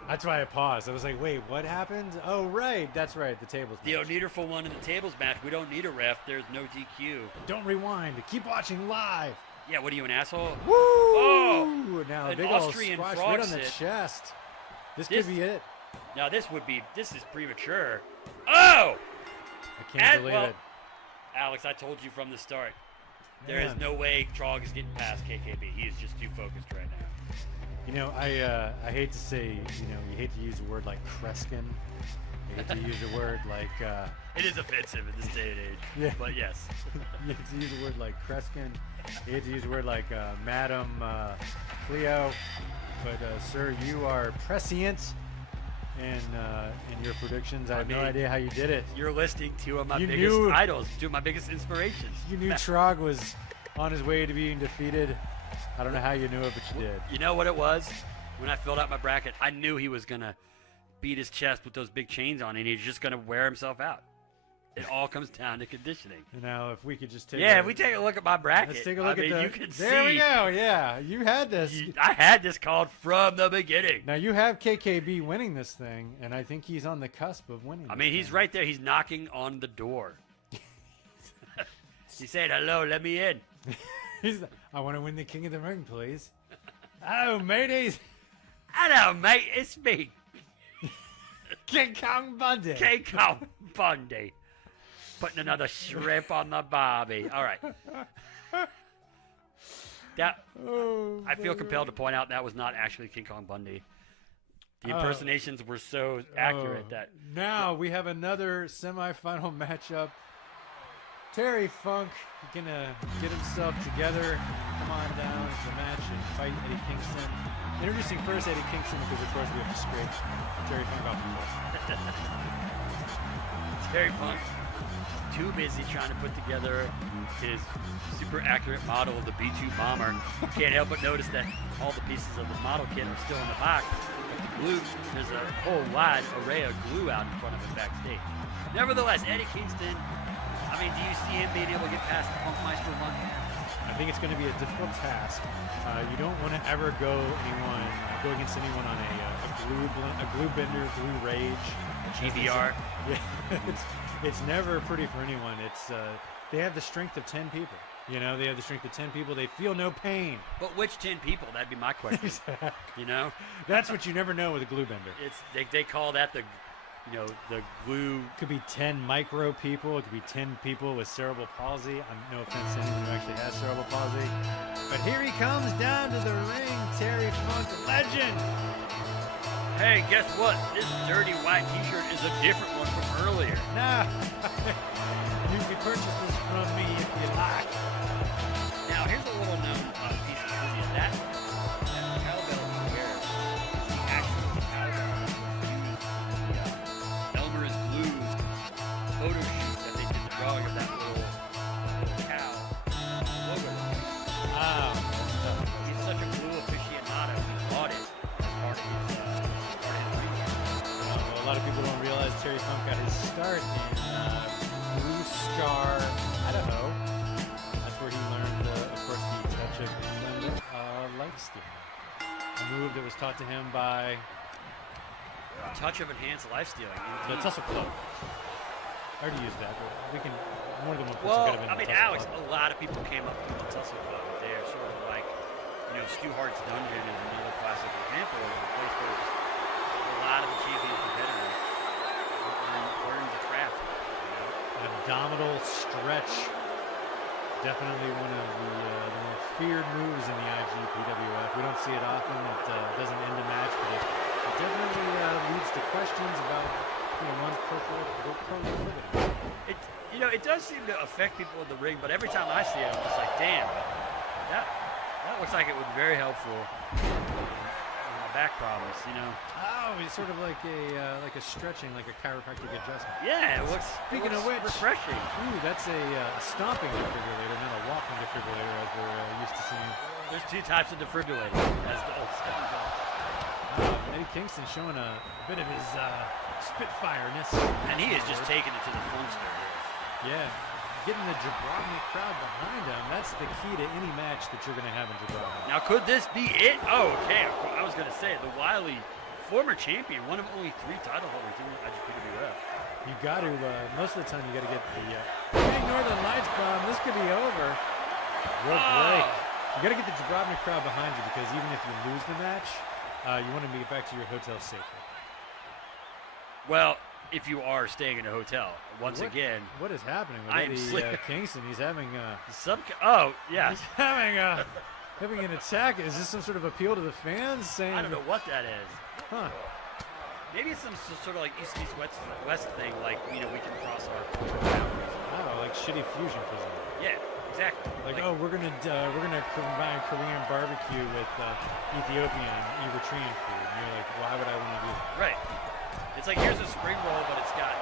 That's why I paused. I was like, wait, what happened? Oh, right. That's right. The tables. The match. O'Neederful one in the tables match. We don't need a ref. There's no DQ. Don't rewind. Keep watching live. Yeah, what are you, an asshole? Woo! Oh! Now, An big Austrian old squash frog right on the sit. chest. This could be it. Now, this is premature. Oh! I can't believe it. Alex, I told you from the start. There is no way Trog is getting past KKB. He is just too focused right now. You know, I hate to say, you hate to use a word like Kreskin. You hate to use a word like... it is offensive in this day and age. Yeah. But yes. You hate to use a word like Kreskin. You hate to use a word like Madam Cleo. But, sir, you are prescient in your predictions. I have no idea how you did it. You're listing two of my biggest idols, two of my biggest inspirations. You knew Trog was on his way to being defeated. I don't know how you knew it, but you did. You know what it was? When I filled out my bracket, I knew he was going to beat his chest with those big chains on, and he's just going to wear himself out. It all comes down to conditioning. Now, if we could just take if we take a look at my bracket. Let's take a look at you can there see. we go, yeah. You had this. I had this called from the beginning. Now, you have KKB winning this thing, and I think he's on the cusp of winning I mean, he's right there. He's knocking on the door. He said, hello, let me in. I want to win the King of the Ring, please. Oh, mateys. Hello, mate. It's me. King Kong Bundy. King Kong Bundy. Putting another shrimp on the barbie. All right. I feel compelled to point out that was not actually King Kong Bundy. The impersonations were so accurate that... Now we have another semifinal matchup. Terry Funk going to get himself together, come on down to the match and fight Eddie Kingston. Introducing first Eddie Kingston because, of course, we have to scrape Terry Funk off the floor. Terry Funk, too busy trying to put together his super accurate model of the B-2 bomber. Can't help but notice that all the pieces of the model kit are still in the box. But the glue, there's a whole wide array of glue out in front of him backstage. Nevertheless, Eddie Kingston, I mean, do you see him being able to get past the Funkmeister one? I think it's going to be a difficult task. You don't want to ever go against anyone on a glue bender, glue rage, GVR. Yeah, it's never pretty for anyone. It's they have the strength of 10 people. You know, they have the strength of 10 people. They feel no pain. But which 10 people? That'd be my question. Exactly. You know, that's what you never know with a glue bender. It's they call that the glue. Could be 10 micro people. It could be 10 people with cerebral palsy. No offense to anyone who actually has cerebral palsy. But here he comes down to the ring, Terry Funk, legend. Hey, guess what? This dirty white T-shirt is a different one from earlier. Nah. You can purchase this from me if you like. Now, here's a little known piece of trivia. That cowbell he wears is the actual cowbell used Elmer's Glue photo shoot that they did the drawing of that little cow logo. Wow. He's such a glue aficionado. He bought it as part of his Well, a lot of people don't realize Terry Funk got his start in Blue Star, Idaho. That's where he learned, of course, the touch of England life stealing. A move that was taught to him by touch of enhanced life stealing. the Tussle Club. I already used that, but we can more than one person Well, could have been I mean, the Tussle Alex, Club. a lot of people came up with the Tussle Club. They're sort of like, Stu Hart's Dungeon is another classic example of a place where a lot of the champion competitors learn the craft. An abdominal stretch. Definitely one of the more feared moves in the IGPWF. We don't see it often. It doesn't end a match, but it definitely leads to questions about one's proclivity. It does seem to affect people in the ring, but every time I see it, I'm just like, damn, that looks like it would be very helpful in my back problems, Oh, it's sort of like a stretching, like a chiropractic adjustment. Yeah, it looks. Speaking of which, refreshing. Ooh, that's a stomping defibrillator, not a walking defibrillator, as we're used to seeing. There's two types of defibrillators, as the old saying goes. Eddie Kingston showing a bit of his spitfireness. And he is just taking it to the Funkster. Yeah, getting the Jabrovnik crowd behind him. That's the key to any match that you're going to have in Jabrovnik. Now, could this be it? Oh, okay. I was going to say, the Wiley, former champion, one of only 3 title holders in the IGPWF. You got to, most of the time, you got to get the Northern Lights bomb. This could be over. Rope break. You got to get the Jabrovnik crowd behind you because even if you lose the match, you want to get back to your hotel safely. Well, if you are staying in a hotel, again. What is happening with I am Kingston? He's having yeah. He's having an attack. Is this some sort of appeal to the fans? Saying I don't know what that is. Huh. Maybe it's some sort of like East West thing, like, we can cross our boundaries. Oh, like shitty fusion prison. Yeah, exactly. Like, we're gonna combine Korean barbecue with Ethiopian and Eritrean food. And you're like, why would I want to do that? Right. It's like, here's a spring roll, but it's got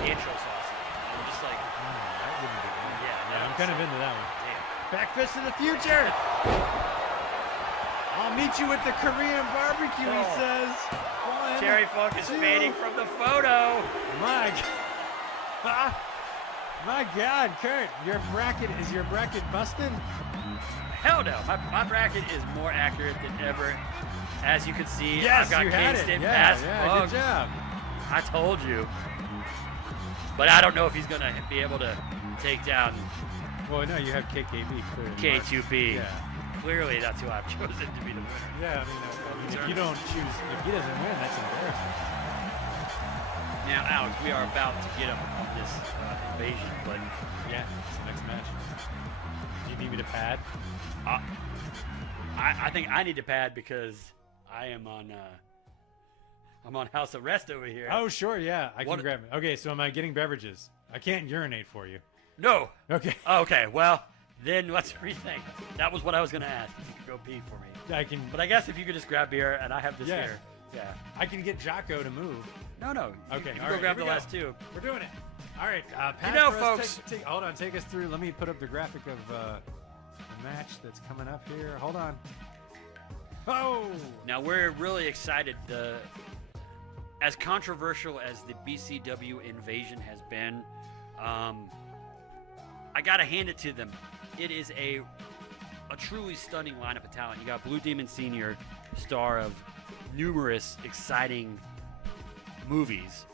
intro sauce in it. I'm just like, that wouldn't be good. Yeah, I'm kind of into that one. Damn. Back fist of the future. I'll meet you at the Korean barbecue, he says. Terry Funk is fading from the photo. My God, Kurt, your bracket busting? Hell no. My bracket is more accurate than ever. As you can see, yes, I've got Kingston past Funk. Good job. I told you. But I don't know if he's going to be able to take down Well, no, you have KKB clearly. K2B. Yeah. Clearly, that's who I've chosen to be the winner. Yeah, I mean, if you don't choose, if he doesn't win, that's embarrassing. Now, Alex, we are about to get him on this invasion, but yeah, it's the next match. Do you need me to pad? I think I need to pad because I am on. I'm on house arrest over here. Oh, sure, yeah, I can grab it. Okay, so am I getting beverages? I can't urinate for you. No. Okay. Okay. Well, then let's rethink. That was what I was going to ask. If you could go pee for me. I can. But I guess if you could just grab beer, and I have this here. Yeah. I can get Jocko to move. No. Okay. You go grab the last two. We're doing it. All right. Pat, folks. Hold on. Take us through. Let me put up the graphic of the match that's coming up here. Hold on. Oh. Now we're really excited. As controversial as the BCW invasion has been, I gotta hand it to them. It is a truly stunning lineup of talent. You got Blue Demon Sr., star of numerous exciting movies,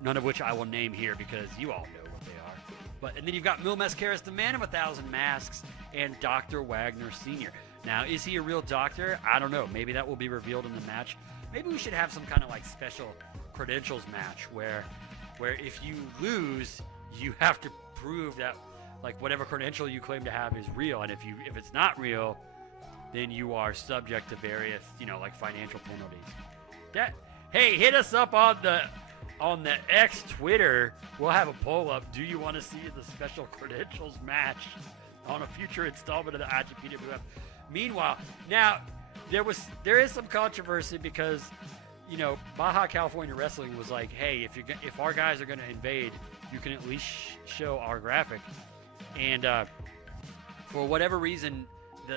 none of which I will name here because you all know what they are. And then you've got Mil Mascaras, the man of 1,000 masks, and Dr. Wagner Sr. Now, is he a real doctor? I don't know. Maybe that will be revealed in the match. Maybe we should have some kind of like special credentials match where if you lose, you have to prove that like whatever credential you claim to have is real, and if it's not real, then you are subject to various, like financial penalties. Hey, hit us up on the X Twitter. We'll have a poll up. Do you want to see the special credentials match on a future installment of the IGPWF? Meanwhile, now there is some controversy because Baja California Wrestling was like, hey, if our guys are going to invade, you can at least show our graphic. And for whatever reason,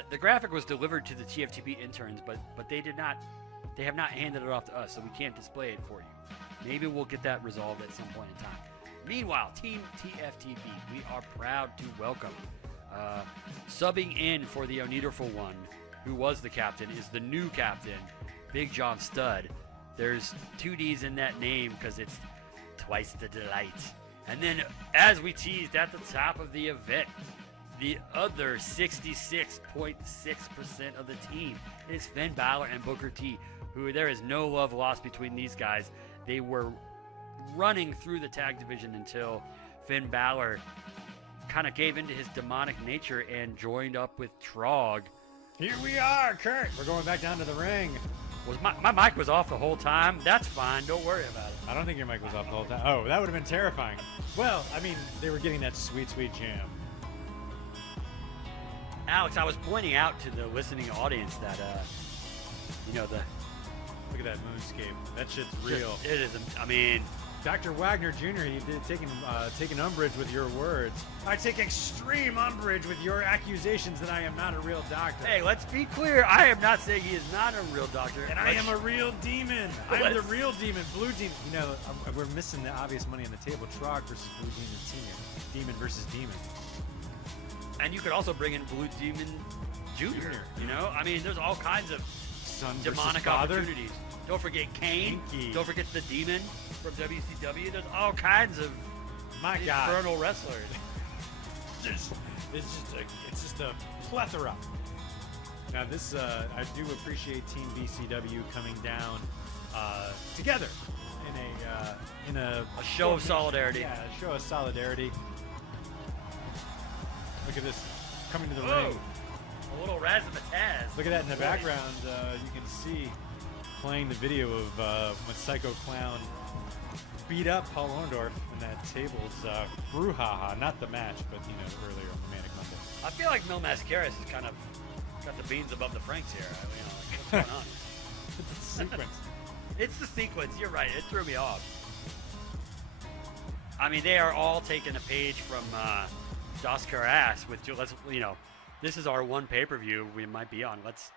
the graphic was delivered to the TFTB interns, but they have not handed it off to us, so we can't display it for you. Maybe we'll get that resolved at some point in time. Meanwhile, Team TFTB, we are proud to welcome subbing in for the Onederful One, who was the captain, is the new captain, Big John Studd. There's 2 D's in that name because it's twice the delight. And then, as we teased at the top of the event, the other 66.6% of the team is Finn Balor and Booker T, who there is no love lost between these guys. They were running through the tag division until Finn Balor kind of gave into his demonic nature and joined up with Trog. Here we are, Kurt. We're going back down to the ring. Was my mic was off the whole time? That's fine. Don't worry about it. I don't think your mic was off the whole time. Oh, that would have been terrifying. Well, I mean, they were getting that sweet, sweet jam. Alex, I was pointing out to the listening audience that, Look at that moonscape. That shit's real. It is. I mean, Dr. Wagner Jr., you did taking umbrage with your words. I take extreme umbrage with your accusations that I am not a real doctor. Hey, let's be clear. I am not saying he is not a real doctor. And I am a real demon. I am the real demon. Blue Demon. We're missing the obvious money on the table. Trog versus Blue Demon Senior. Demon versus Demon. And you could also bring in Blue Demon Jr. I mean, there's all kinds of Son demonic opportunities. Don't forget Kane. Pinky. Don't forget the Demon from WCW. There's all kinds of infernal wrestlers. It's just a plethora. Now this, I do appreciate Team BCW coming down together in a show of solidarity. Yeah, a show of solidarity. Look at this coming to the Whoa. ring. A little razzmatazz. Look at that in the background. You can see playing the video of when Psycho Clown beat up Paul Orndorff in that tables brouhaha. Not the match, but earlier on the Manic Monday. I feel like Mil Mascaras has kind of got the beans above the Franks here. What's going on? It's a sequence. It's the sequence. You're right. It threw me off. I mean, they are all taking a page from Das Karas with this is our one pay-per-view we might be on. Let's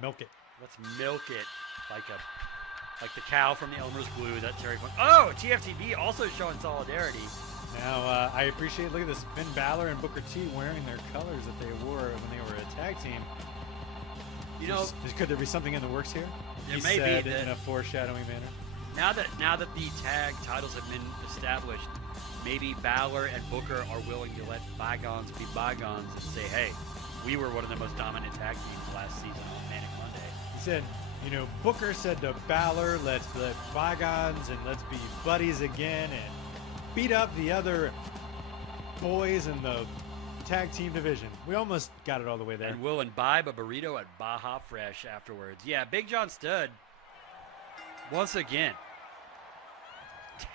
milk it. Let's milk it like the cow from the Elmer's Glue that Terry Funk. Oh, TFTB also showing solidarity. Now, I appreciate, look at this, Finn Balor and Booker T wearing their colors that they wore when they were a tag team. Could there be something in the works here? There may be. In a foreshadowing manner. Now that the tag titles have been established, maybe Balor and Booker are willing to let bygones be bygones and say, hey, we were one of the most dominant tag teams last season on Manic Monday. He said, Booker said to Balor, let's let bygones and let's be buddies again and beat up the other boys in the tag team division. We almost got it all the way there. And we'll imbibe a burrito at Baja Fresh afterwards. Yeah, Big John Studd, once again,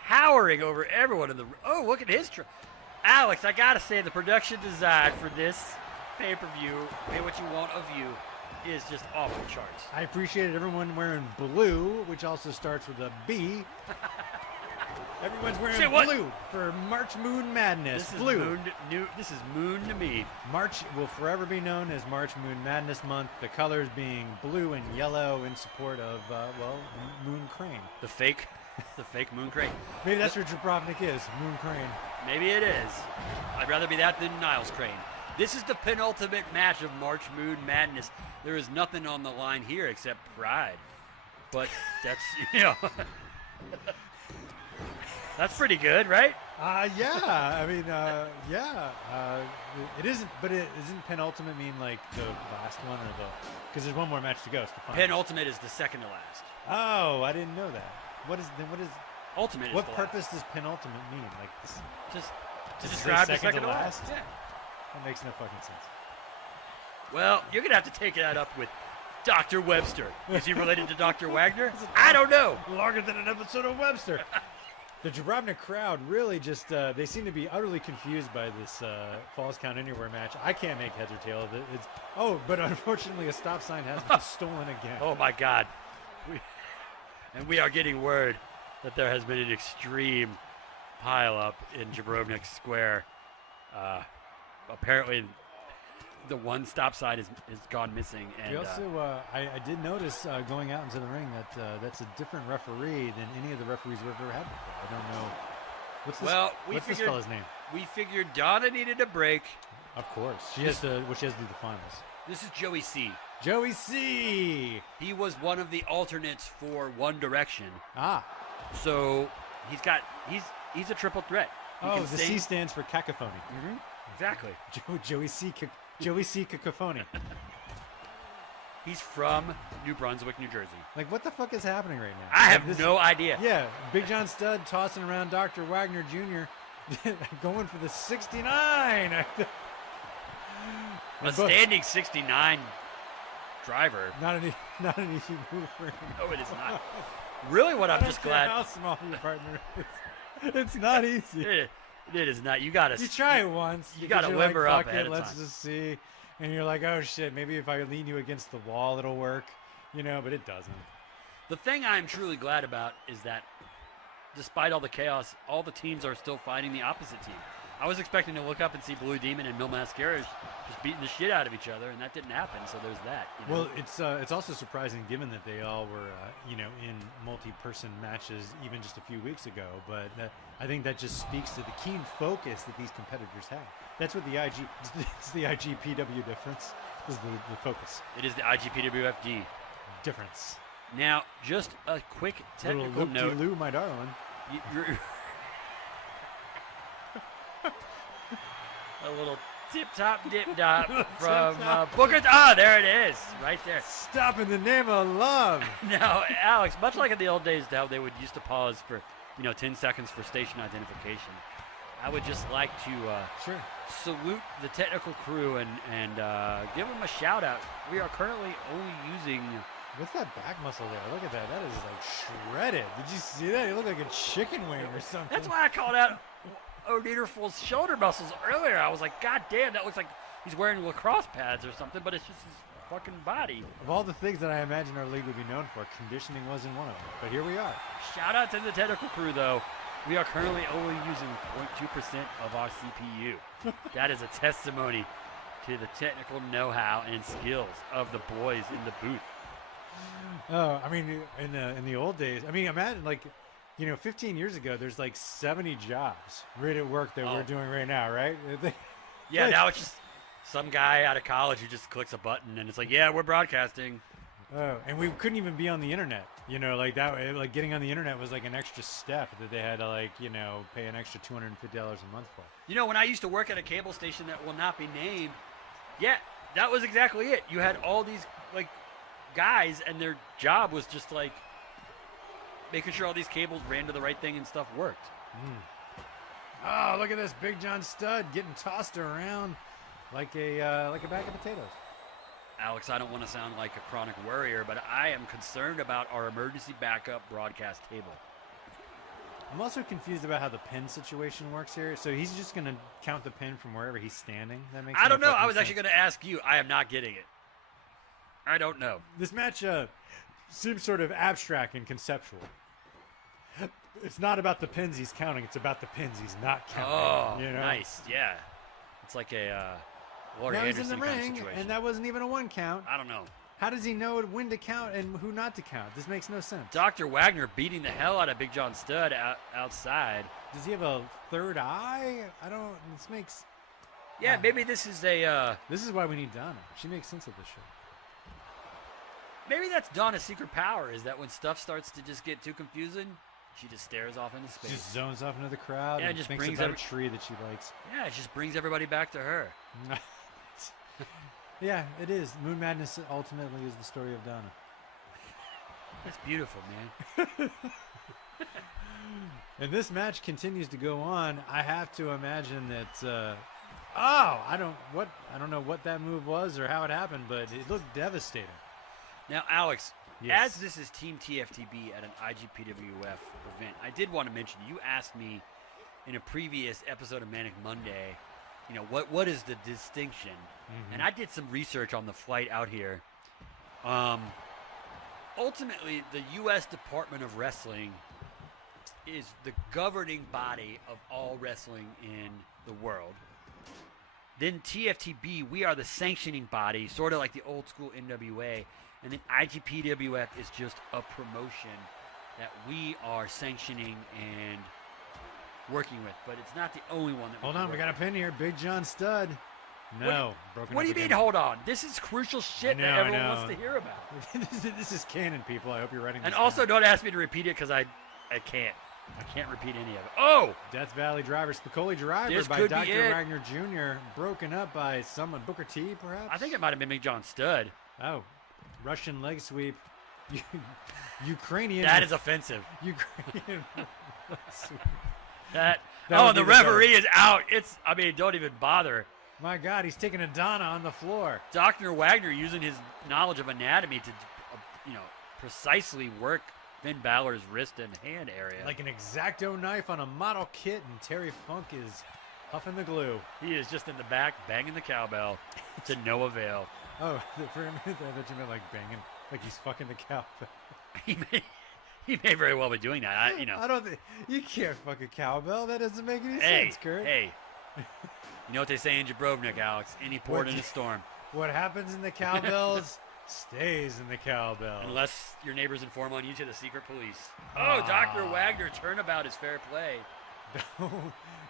towering over everyone in the... Oh, look at his... Alex, I gotta say, the production design for this pay-per-view, Pay What You Want of You, is just off the charts. I appreciated everyone wearing blue, which also starts with a B. Everyone's wearing blue for March Moon Madness. This is moon to me. March will forever be known as March Moon Madness Month. The colors being blue and yellow in support of, Moon Crane. The fake Moon Crane. Maybe that's what Jabrovnik is, Moon Crane. Maybe it is. I'd rather be that than Niles Crane. This is the penultimate match of March Moon Madness. There is nothing on the line here except pride. But that's, that's pretty good, right? Yeah. I mean, yeah. It isn't, but it isn't penultimate mean like the last one or because there's one more match to go. It's the final. Penultimate is the second to last. Oh, I didn't know that. What is ultimate? What purpose does penultimate mean? Like just to describe the second to last? Yeah. That makes no fucking sense. Well, you're gonna have to take that up with Dr. Webster. Is he related to Dr. Wagner? I don't know. Longer than an episode of Webster. The Jabrovnik crowd really just, they seem to be utterly confused by this Falls Count Anywhere match. I can't make heads or tail of it. But unfortunately a stop sign has been stolen again. Oh my God. We are getting word that there has been an extreme pileup in Jabrovnik Square. Apparently the one stop sign is gone missing. And we also, I did notice going out into the ring that that's a different referee than any of the referees we've ever had before. I don't know. What's this fella's name? We figured Donna needed a break. Of course. She has to do the finals. This is Joey C. Joey C. He was one of the alternates for One Direction. So he's a triple threat. The C stands for cacophony. Mm-hmm. Exactly. Joey C. Cacophony. He's from New Brunswick, New Jersey. Like, what the fuck is happening right now? I have no idea. Yeah, Big John Studd tossing around Dr. Wagner Jr. going for the 69. A standing 69 driver. Not an easy move for him. No, it is not. Really, what I'm just glad. How small your partner is. It's not easy. It is not. You try it once. You gotta limber up ahead of Let's just see. And you're like, oh shit, maybe if I lean you against the wall, it'll work. But it doesn't. The thing I'm truly glad about is that despite all the chaos, all the teams are still fighting the opposite team. I was expecting to look up and see Blue Demon and Mil Mascaras just beating the shit out of each other, and that didn't happen. So there's that. Well, it's also surprising given that they all were in multi-person matches even just a few weeks ago. But I think that just speaks to the keen focus that these competitors have. That's what it's the IGPW difference. Is the focus. It is the IGPWFD difference. Now, just a quick technical note. Lou, my darling. A little Tip top, dip dop from Booker. Ah, there it is, right there. Stop in the name of love. Now, Alex, much like in the old days, how they would used to pause for 10 seconds for station identification. I would just like to Sure. salute the technical crew and give them a shout out. We are currently only using. What's that back muscle there? Look at that. That is like shredded. Did you see that? It looked like a chicken wing or something. That's why I called out O'Niederful's shoulder muscles earlier. I was like, God damn, that looks like he's wearing lacrosse pads or something, but it's just his fucking body. Of all the things that I imagine our league would be known for, conditioning wasn't one of them. But here we are. Shout out to the technical crew, though. We are currently only using 0.2% of our CPU. That is a testimony to the technical know-how and skills of the boys in the booth. Oh, I mean, in the old days, I mean, imagine 15 years ago, there's like 70 jobs right at work that we're doing right now, right? Yeah, now it's just some guy out of college who just clicks a button and it's like, yeah, we're broadcasting. Oh, and we couldn't even be on the internet. Like that. Like getting on the internet was like an extra step that they had to pay an extra $250 a month for. When I used to work at a cable station that will not be named, yeah, that was exactly it. You had all these guys, and their job was just making sure all these cables ran to the right thing and stuff worked. Oh, look at this Big John stud getting tossed around like a bag of potatoes. Alex, I don't want to sound like a chronic worrier, but I am concerned about our emergency backup broadcast table. I'm also confused about how the pin situation works here. So he's just going to count the pin from wherever he's standing? That makes I don't know. I was sense. actually going to ask you. I am not getting it. I don't know. This match seems sort of abstract and conceptual. It's not about the pins he's counting. It's about the pins he's not counting. Oh, nice. Yeah. It's like a Laurie now he's in Anderson the kind of ring, situation. and that wasn't even a one count. I don't know. How does he know when to count and who not to count? This makes no sense. Dr. Wagner beating the hell out of Big John Studd outside. Does he have a third eye? This makes... Yeah, maybe this is a... This is why we need Donna. She makes sense of this show. Maybe that's Donna's secret power, is that when stuff starts to just get too confusing, she just stares off into space. She just zones off into the crowd Yeah, and just thinks brings about a tree that she likes. Yeah, it just brings everybody back to her. Yeah, it is. Moon Madness ultimately is the story of Donna. That's beautiful, man. And this match continues to go on. I have to imagine that... I don't know what that move was or how it happened, but it looked devastating. Now, Alex, Yes. as this is Team TFTB at an IGPWF event, I did want to mention, you asked me in a previous episode of Manic Monday, what is the distinction? Mm-hmm. And I did some research on the flight out here. Ultimately, the U.S. Department of Wrestling is the governing body of all wrestling in the world. Then TFTB, we are the sanctioning body, sort of like the old school NWA. And then IGPWF is just a promotion that we are sanctioning and working with. But it's not the only one that Hold on, we got a pin here. Big John Studd. No. What do you mean, hold on? This is crucial shit that everyone wants to hear about. This is canon, people. I hope you're writing this And down. also, don't ask me to repeat it because I can't. I can't repeat any of it. Oh! Death Valley Driver, Spicoli Driver This by could be Dr. it. Wagner Jr., broken up by someone, Booker T, perhaps? I think it might have been Big John Studd. Oh, Russian leg sweep. Ukrainian. That is offensive. Ukrainian leg sweep. That That would the be the referee is out. Don't even bother. My God, he's taking a Donna on the floor. Dr. Wagner using his knowledge of anatomy to, precisely work Finn Balor's wrist and hand area. Like an X-Acto knife on a model kit, and Terry Funk is huffing the glue. He is just in the back banging the cowbell to no avail. Oh, for a minute I thought you meant like banging, like he's fucking the cowbell. He may very well be doing that. I don't think you can't fuck a cowbell. That doesn't make any sense, Kurt. Hey, you know what they say in Jabrovnik, Alex? Any port in a storm. What happens in the cowbells stays in the cowbell. Unless your neighbors inform on you to the secret police. Oh, Dr. Wagner, turnabout is fair play.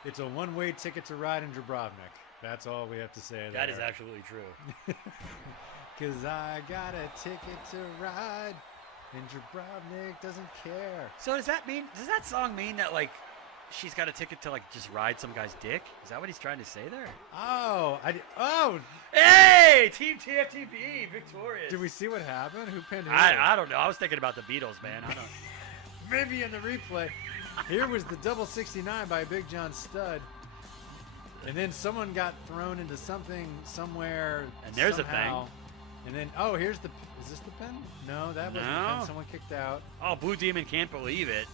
It's a one-way ticket to ride in Jabrovnik. That's all we have to say. That is absolutely true. Because I got a ticket to ride, and Jabrovnik doesn't care. So does that song mean that, she's got a ticket to like just ride some guy's dick? Is that what he's trying to say there? Oh, Hey, Team TFTB victorious. did we see what happened? Who pinned who? I don't know. I was thinking about the Beatles, man. I don't. Maybe in the replay. Here was the double 69 by Big John Studd. And then someone got thrown into something somewhere. And there's somehow. a thing. And then, is this the pen? No, that wasn't the pen. Someone kicked out. Oh, Blue Demon can't believe it.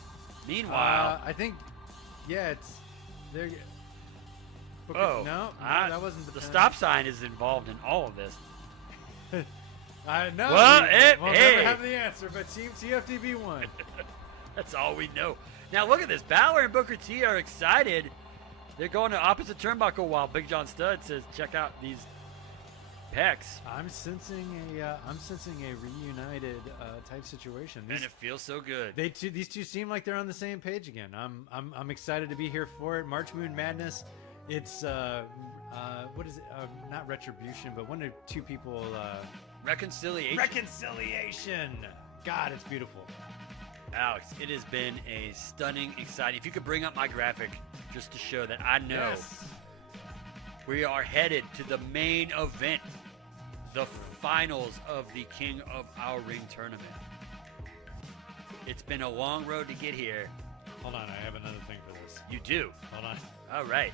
Meanwhile, I think, it's there. No, that wasn't the pen. stop sign is involved in all of this. I know. Well, we'll hey. never have the answer, but Team TFTB won. That's all we know. Now look at this. Balor and Booker T are excited. They're going to opposite turnbuckle while Big John Studd says, "Check out these pecs." I'm sensing a reunited type situation. And it feels so good. These two seem like they're on the same page again. I'm excited to be here for it. March Moon Madness. It's what is it? Not retribution, but when do two people Reconciliation. reconciliation. God, it's beautiful. Alex, it has been a stunning, exciting. If you could bring up my graphic just to show that I know Yes. we are headed to the main event, the finals of the King of Our Ring tournament. It's been a long road to get here. Hold on, I have another thing for this. You do. Hold on. All right.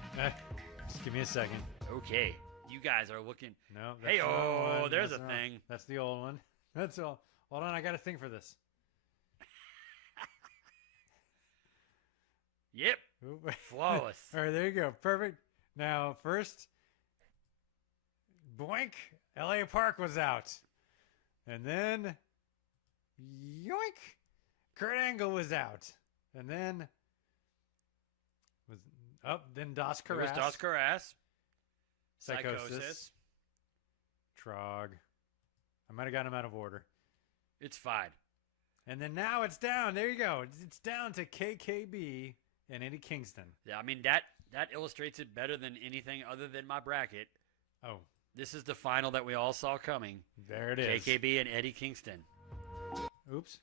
Just give me a second. Okay. You guys are looking. No. That's Hey, the wrong one. there's That's a the wrong- thing. That's the old one. That's all. Hold on, I got a thing for this. Yep. Oop. Flawless. All right, there you go. Perfect. Now, first, boink, LA Park was out. And then, yoink, Kurt Angle was out. And then, then Das It was Karas. Das Karas. Psychosis. Trog. I might have gotten them out of order. It's fine. And then now it's down. There you go. It's down to KKB and Eddie Kingston. Yeah, I mean, that illustrates it better than anything other than my bracket. Oh, This is the final that we all saw coming. there it is. KKB and Eddie Kingston. Oops.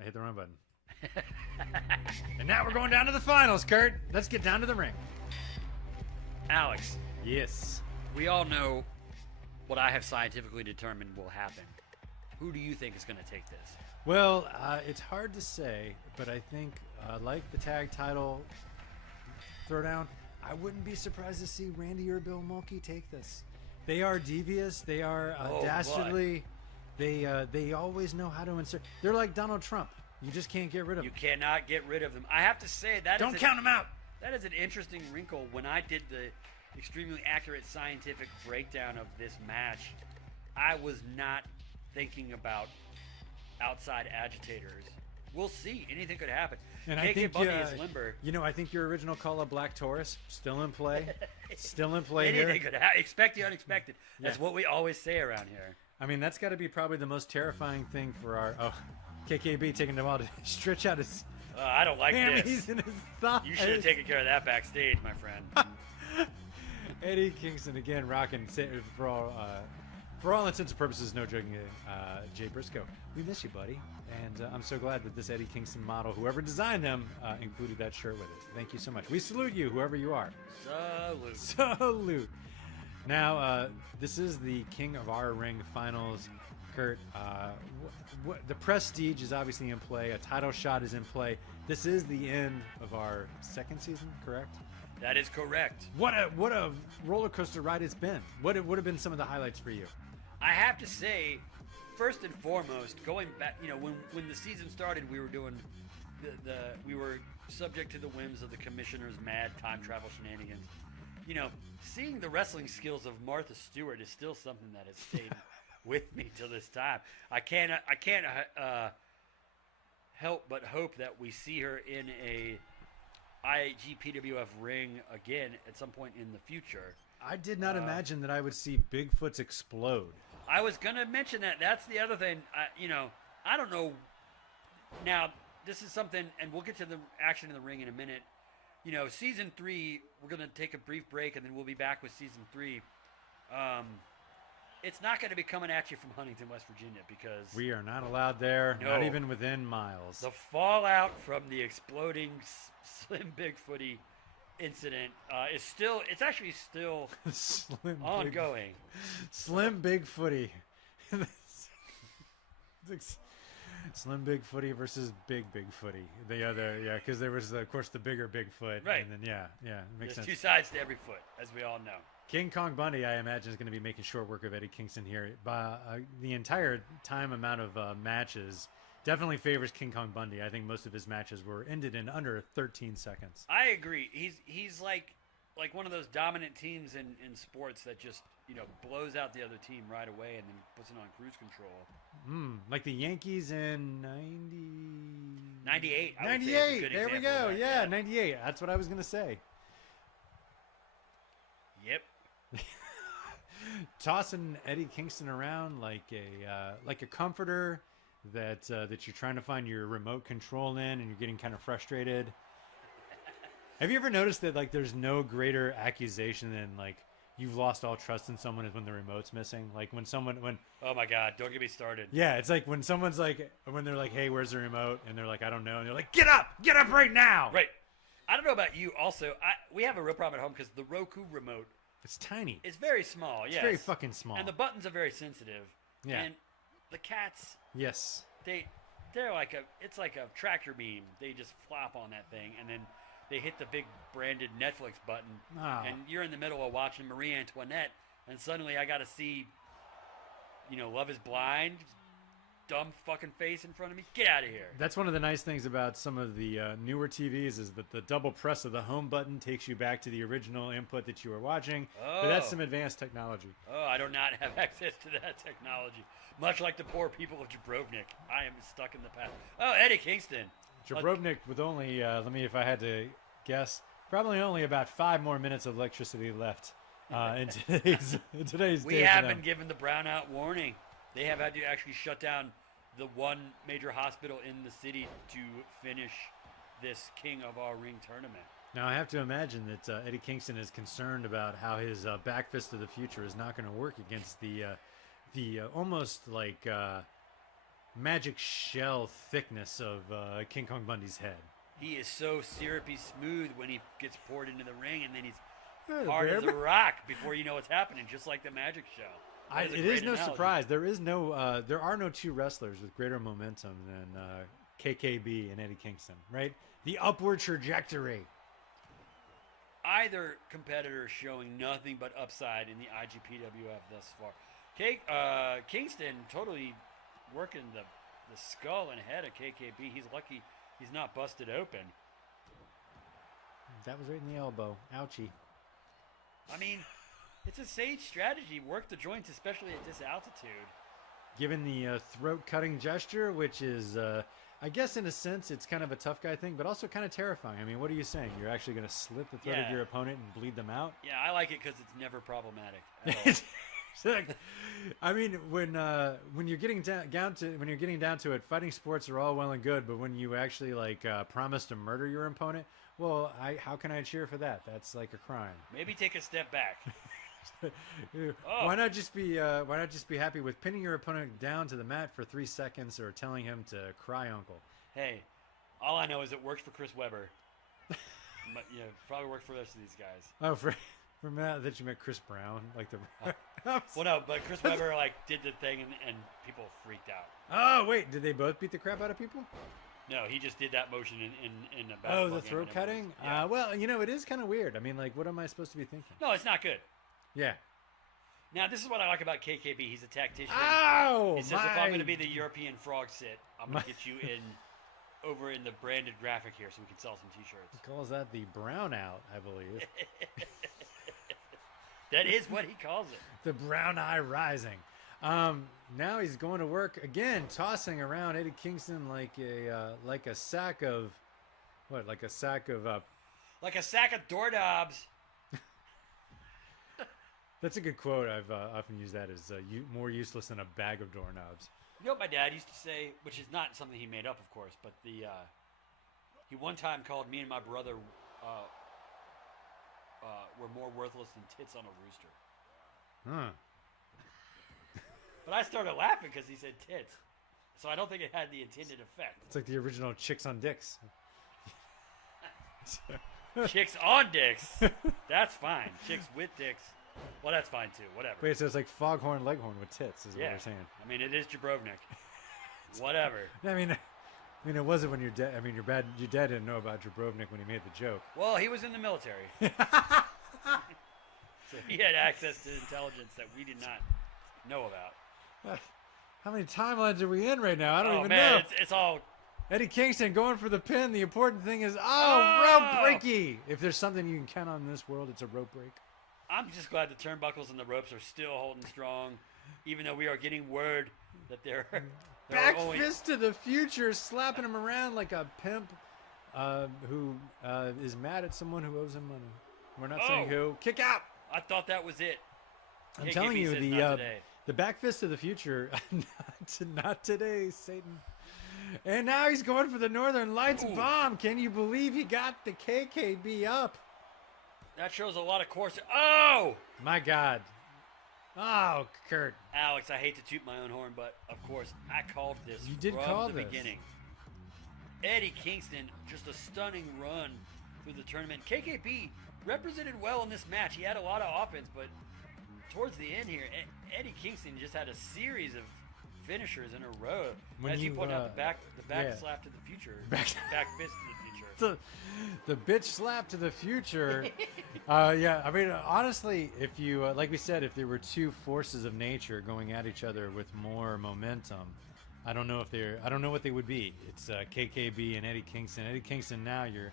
I hit the wrong button. And now we're going down to the finals, Kurt. Let's get down to the ring. Alex, Yes. we all know what I have scientifically determined will happen. Who do you think is going to take this? Well, it's hard to say, but I think, like the tag title throwdown, I wouldn't be surprised to see Randy or Bill Mulkey take this. They are devious. They are dastardly. They always know how to insert. They're like Donald Trump. You just can't get rid of You them. cannot get rid of them. I have to say that Don't count them out. That is an interesting wrinkle. When I did the extremely accurate scientific breakdown of this match, I was not thinking about outside agitators. We'll see. Anything could happen. And KK I think Bundy is limber. I think your original call of Black Taurus still in play. Still in play here. Anything could happen. Expect the unexpected. That's Yeah. what we always say around here. I mean, that's got to be probably the most terrifying thing for our KKB taking a while to stretch out his I don't like hammies this. and his thighs. You should have taken care of that backstage, my friend. Eddie Kingston again rocking for all intents and purposes, no joking. Jay Briscoe, we miss you, buddy, and I'm so glad that this Eddie Kingston model, whoever designed them, included that shirt with it. Thank you so much. We salute you, whoever you are. Salute. Salute. Now, this is the King of Our Ring finals. Kurt, the prestige is obviously in play. A title shot is in play. This is the end of our second season, correct? That is correct. What a roller coaster ride it's been. What would have been some of the highlights for you? I have to say, first and foremost, going back, when the season started, we were doing we were subject to the whims of the commissioner's mad time travel shenanigans. Seeing the wrestling skills of Martha Stewart is still something that has stayed with me till this time. I can't help but hope that we see her in a IGPWF ring again at some point in the future. I did not imagine that I would see Bigfoot's explode. I was going to mention that. That's the other thing. I don't know. Now, this is something, and we'll get to the action in the ring in a minute. Season 3, we're going to take a brief break, and then we'll be back with Season 3. it's not going to be coming at you from Huntington, West Virginia, because We are not allowed there, No. not even within miles. the fallout from the exploding Slim Bigfooty incident is still, it's actually still ongoing. Slim Big Footy. Slim Big Footy versus Big Footy. The other, yeah, because there was, of course, the bigger Bigfoot. Right. And then, yeah, it makes There's sense. 2 sides to every foot, as we all know. King Kong Bundy, I imagine, is going to be making short work of Eddie Kingston here. The entire time amount of matches definitely favors King Kong Bundy. I think most of his matches were ended in under 13 seconds. I agree. He's like one of those dominant teams in sports that just blows out the other team right away and then puts it on cruise control. Like the Yankees in 98. 98. There we go. Yeah, 98. That's what I was going to say. Yep. Tossing Eddie Kingston around like a comforter that you're trying to find your remote control in, and you're getting kind of frustrated. Have you ever noticed that like there's no greater accusation than like you've lost all trust in someone is when the remote's missing? Like when Oh my God! Don't get me started. yeah, it's like when someone's like when they're like, hey, where's the remote? And they're like, I don't know. And they're like, get up right now. Right. I don't know about you. Also, we have a real problem at home because the Roku remote It's tiny. is very small. It's Yes. very fucking small. And the buttons are very sensitive. Yeah. And the cats, Yes. they're like it's like a tractor beam. They just flop on that thing, and then they hit the big branded Netflix button, Oh. and you're in the middle of watching Marie Antoinette, and suddenly I got to see, Love is Blind, dumb fucking face in front of me. Get out of here. That's one of the nice things about some of the newer TVs is that the double press of the home button takes you back to the original input that you were watching. But that's Oh. some advanced technology. Oh, I do not have access to that technology. Much like the poor people of Jabrovnik, I am stuck in the past. Oh, Eddie Kingston. Jabrovnik with only, if I had to guess, probably only about 5 more minutes of electricity left in today's We day have for them. been given the brownout warning. They have had to actually shut down the one major hospital in the city to finish this King of Our Ring tournament. Now, I have to imagine that Eddie Kingston is concerned about how his back fist of the future is not going to work against the almost like magic shell thickness of King Kong Bundy's head. He is so syrupy smooth when he gets poured into the ring, and then he's Hey, hard as a baby. rock before you know what's happening, just like the magic shell. That a It great is no analogy. surprise. There are no 2 wrestlers with greater momentum than KKB and Eddie Kingston, right? The upward trajectory. Either competitor showing nothing but upside in the IGPWF thus far. Kingston totally working the skull and head of KKB. He's lucky he's not busted open. That was right in the elbow. Ouchie. I mean, it's a sage strategy. Work the joints, especially at this altitude. Given the throat-cutting gesture, which is, I guess in a sense, it's kind of a tough guy thing, but also kind of terrifying. I mean, what are you saying? You're actually going to slit the throat of Yeah. your opponent and bleed them out? Yeah, I like it because it's never problematic at all. It's like- I mean, when you're getting down to it, fighting sports are all well and good, but when you actually promise to murder your opponent, well, how can I cheer for that? That's like a crime. Maybe take a step back. Why not just be happy with pinning your opponent down to the mat for 3 seconds or telling him to cry, uncle? Hey, all I know is it works for Chris Webber. But, probably works for the rest of these guys. Oh, for that you meant Chris Brown, like the. Well, no, but Chris Webber did the thing and people freaked out. Oh wait, did they both beat the crap out of people? No, he just did that motion in a basketball Oh, the game throat and cutting. everyone- Yeah. Well, it is kind of weird. I mean, what am I supposed to be thinking? No, it's not good. Yeah. Now, this is what I like about KKB. He's a tactician. Oh, He says, if I'm going to be the European frog sit, I'm going to get you over in the branded graphic here so we can sell some T-shirts. He calls that the brownout, I believe. That is what he calls it. The brown eye rising. Now he's going to work again, tossing around Eddie Kingston like a sack of what? Like a sack of. Like a sack of doorknobs. That's a good quote. I've often used that as more useless than a bag of doorknobs. You know what my dad used to say, which is not something he made up, of course, but he one time called me and my brother were more worthless than tits on a rooster. Huh. But I started laughing because he said tits. So I don't think it had the intended effect. It's like the original Chicks on Dicks. Chicks on dicks. That's fine. Chicks with dicks. Well, that's fine too. Whatever. Wait, so it's like Foghorn Leghorn with tits, is what Yeah. we're saying. I mean, it is Jabrovnik. Whatever. I mean, it wasn't when you're dead. I mean, your dad didn't know about Jabrovnik when he made the joke. Well, he was in the military. So he had access to intelligence that we did not know about. How many timelines are we in right now? I don't even man, know. it's all. Eddie Kingston going for the pin. The important thing is, rope breaky. If there's something you can count on in this world, it's a rope break. I'm just glad the turnbuckles and the ropes are still holding strong, even though we are getting word that they're Back fist to the future, slapping him around like a pimp who is mad at someone who owes him money. We're not saying who. Kick out. I thought that was it. I'm KKB telling you, says the back fist of the future. Not today, Satan. And now he's going for the Northern Lights bomb. Can you believe he got the KKB up? That shows a lot of course. Oh! My God. Oh, Kurt. Alex, I hate to toot my own horn, but of course, I called this You did from call the this. beginning. Eddie Kingston, just a stunning run through the tournament. KKB represented well in this match. He had a lot of offense, but towards the end here, Eddie Kingston just had a series of finishers in a row. When As you you, pointed out, the back yeah. slap to the future. Back- Back fist to the future. The bitch slap to the future. Yeah, I mean, honestly, if you, like we said, if there were two forces of nature going at each other with more momentum, I don't know what they would be. It's KKB and Eddie Kingston. Eddie Kingston, now you're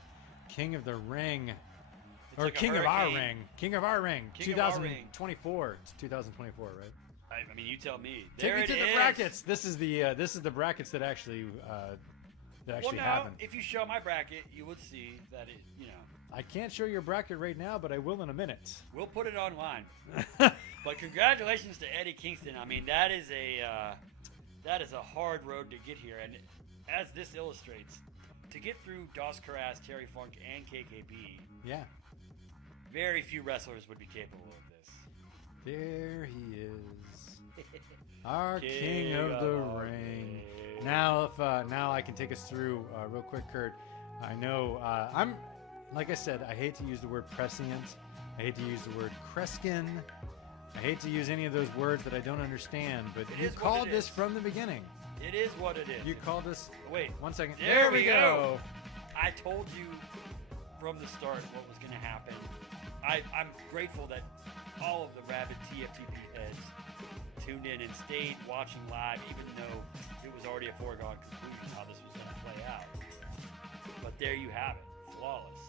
king of the ring. It's Or like a king of our hurricane. ring. King of our ring. King of our ring. 2024. It's 2024, right? I mean, you tell me. Take There me it to the is. brackets. This is the brackets that actually Well, now, happen. if you show my bracket, you would see that it, I can't show your bracket right now, but I will in a minute. we'll put it online. But congratulations to Eddie Kingston. I mean, that is a hard road to get here, and as this illustrates, to get through Dos Caras, Terry Funk, and KKB, Yeah. very few wrestlers would be capable of this. There he is. Our King king of the of ring. ring. Now, now I can take us through real quick, Kurt. I know I'm, like I said, I hate to use the word prescient. I hate to use the word Kreskin. I hate to use any of those words that I don't understand. But It you is what called it this is. from the beginning. It is what it is. You called this. Wait. 1 second. There we go. I told you from the start what was going to happen. I'm grateful that all of the rabid TFTB heads tuned in and stayed watching live, even though it was already a foregone conclusion how this was going to play out. But there you have it. Flawless.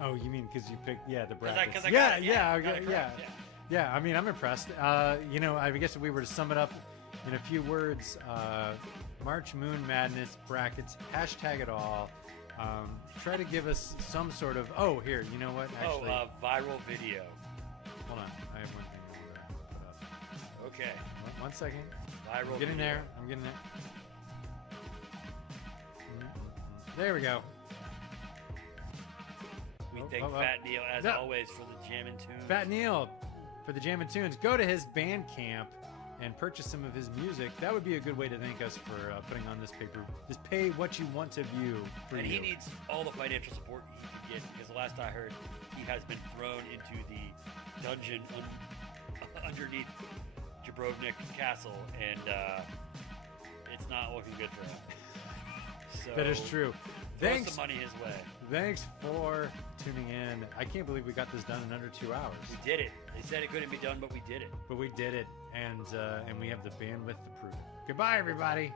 Oh, you mean because you picked, the 'Cause I brackets. got it, yeah, got it correct, yeah. Yeah, I mean, I'm impressed. I guess if we were to sum it up in a few words, March Moon Madness brackets, hashtag it all. Try to give us some sort of, here, you know what? Actually, Viral video. hold on. I have one thing I want to put up. Okay. 1 second. Viral I'm getting video. there. I'm getting there. There we go. We Oh, thank oh, oh. Fat Neil, as No. always, for the Jammin' Tunes. Fat Neil for the Jammin' Tunes. Go to his Bandcamp and purchase some of his music. That would be a good way to thank us for putting on this paper. Just pay what you want to view for And you. he needs all the financial support he can get, because last I heard, he has been thrown into the dungeon underneath Jabrovnik Castle, and it's not looking good for him. So That is true. Throw Thanks. some money his way. Thanks for tuning in. I can't believe we got this done in under 2 hours, We did it. They said it couldn't be done, but we did it. but we did it, and we have the bandwidth to prove it. Goodbye, everybody.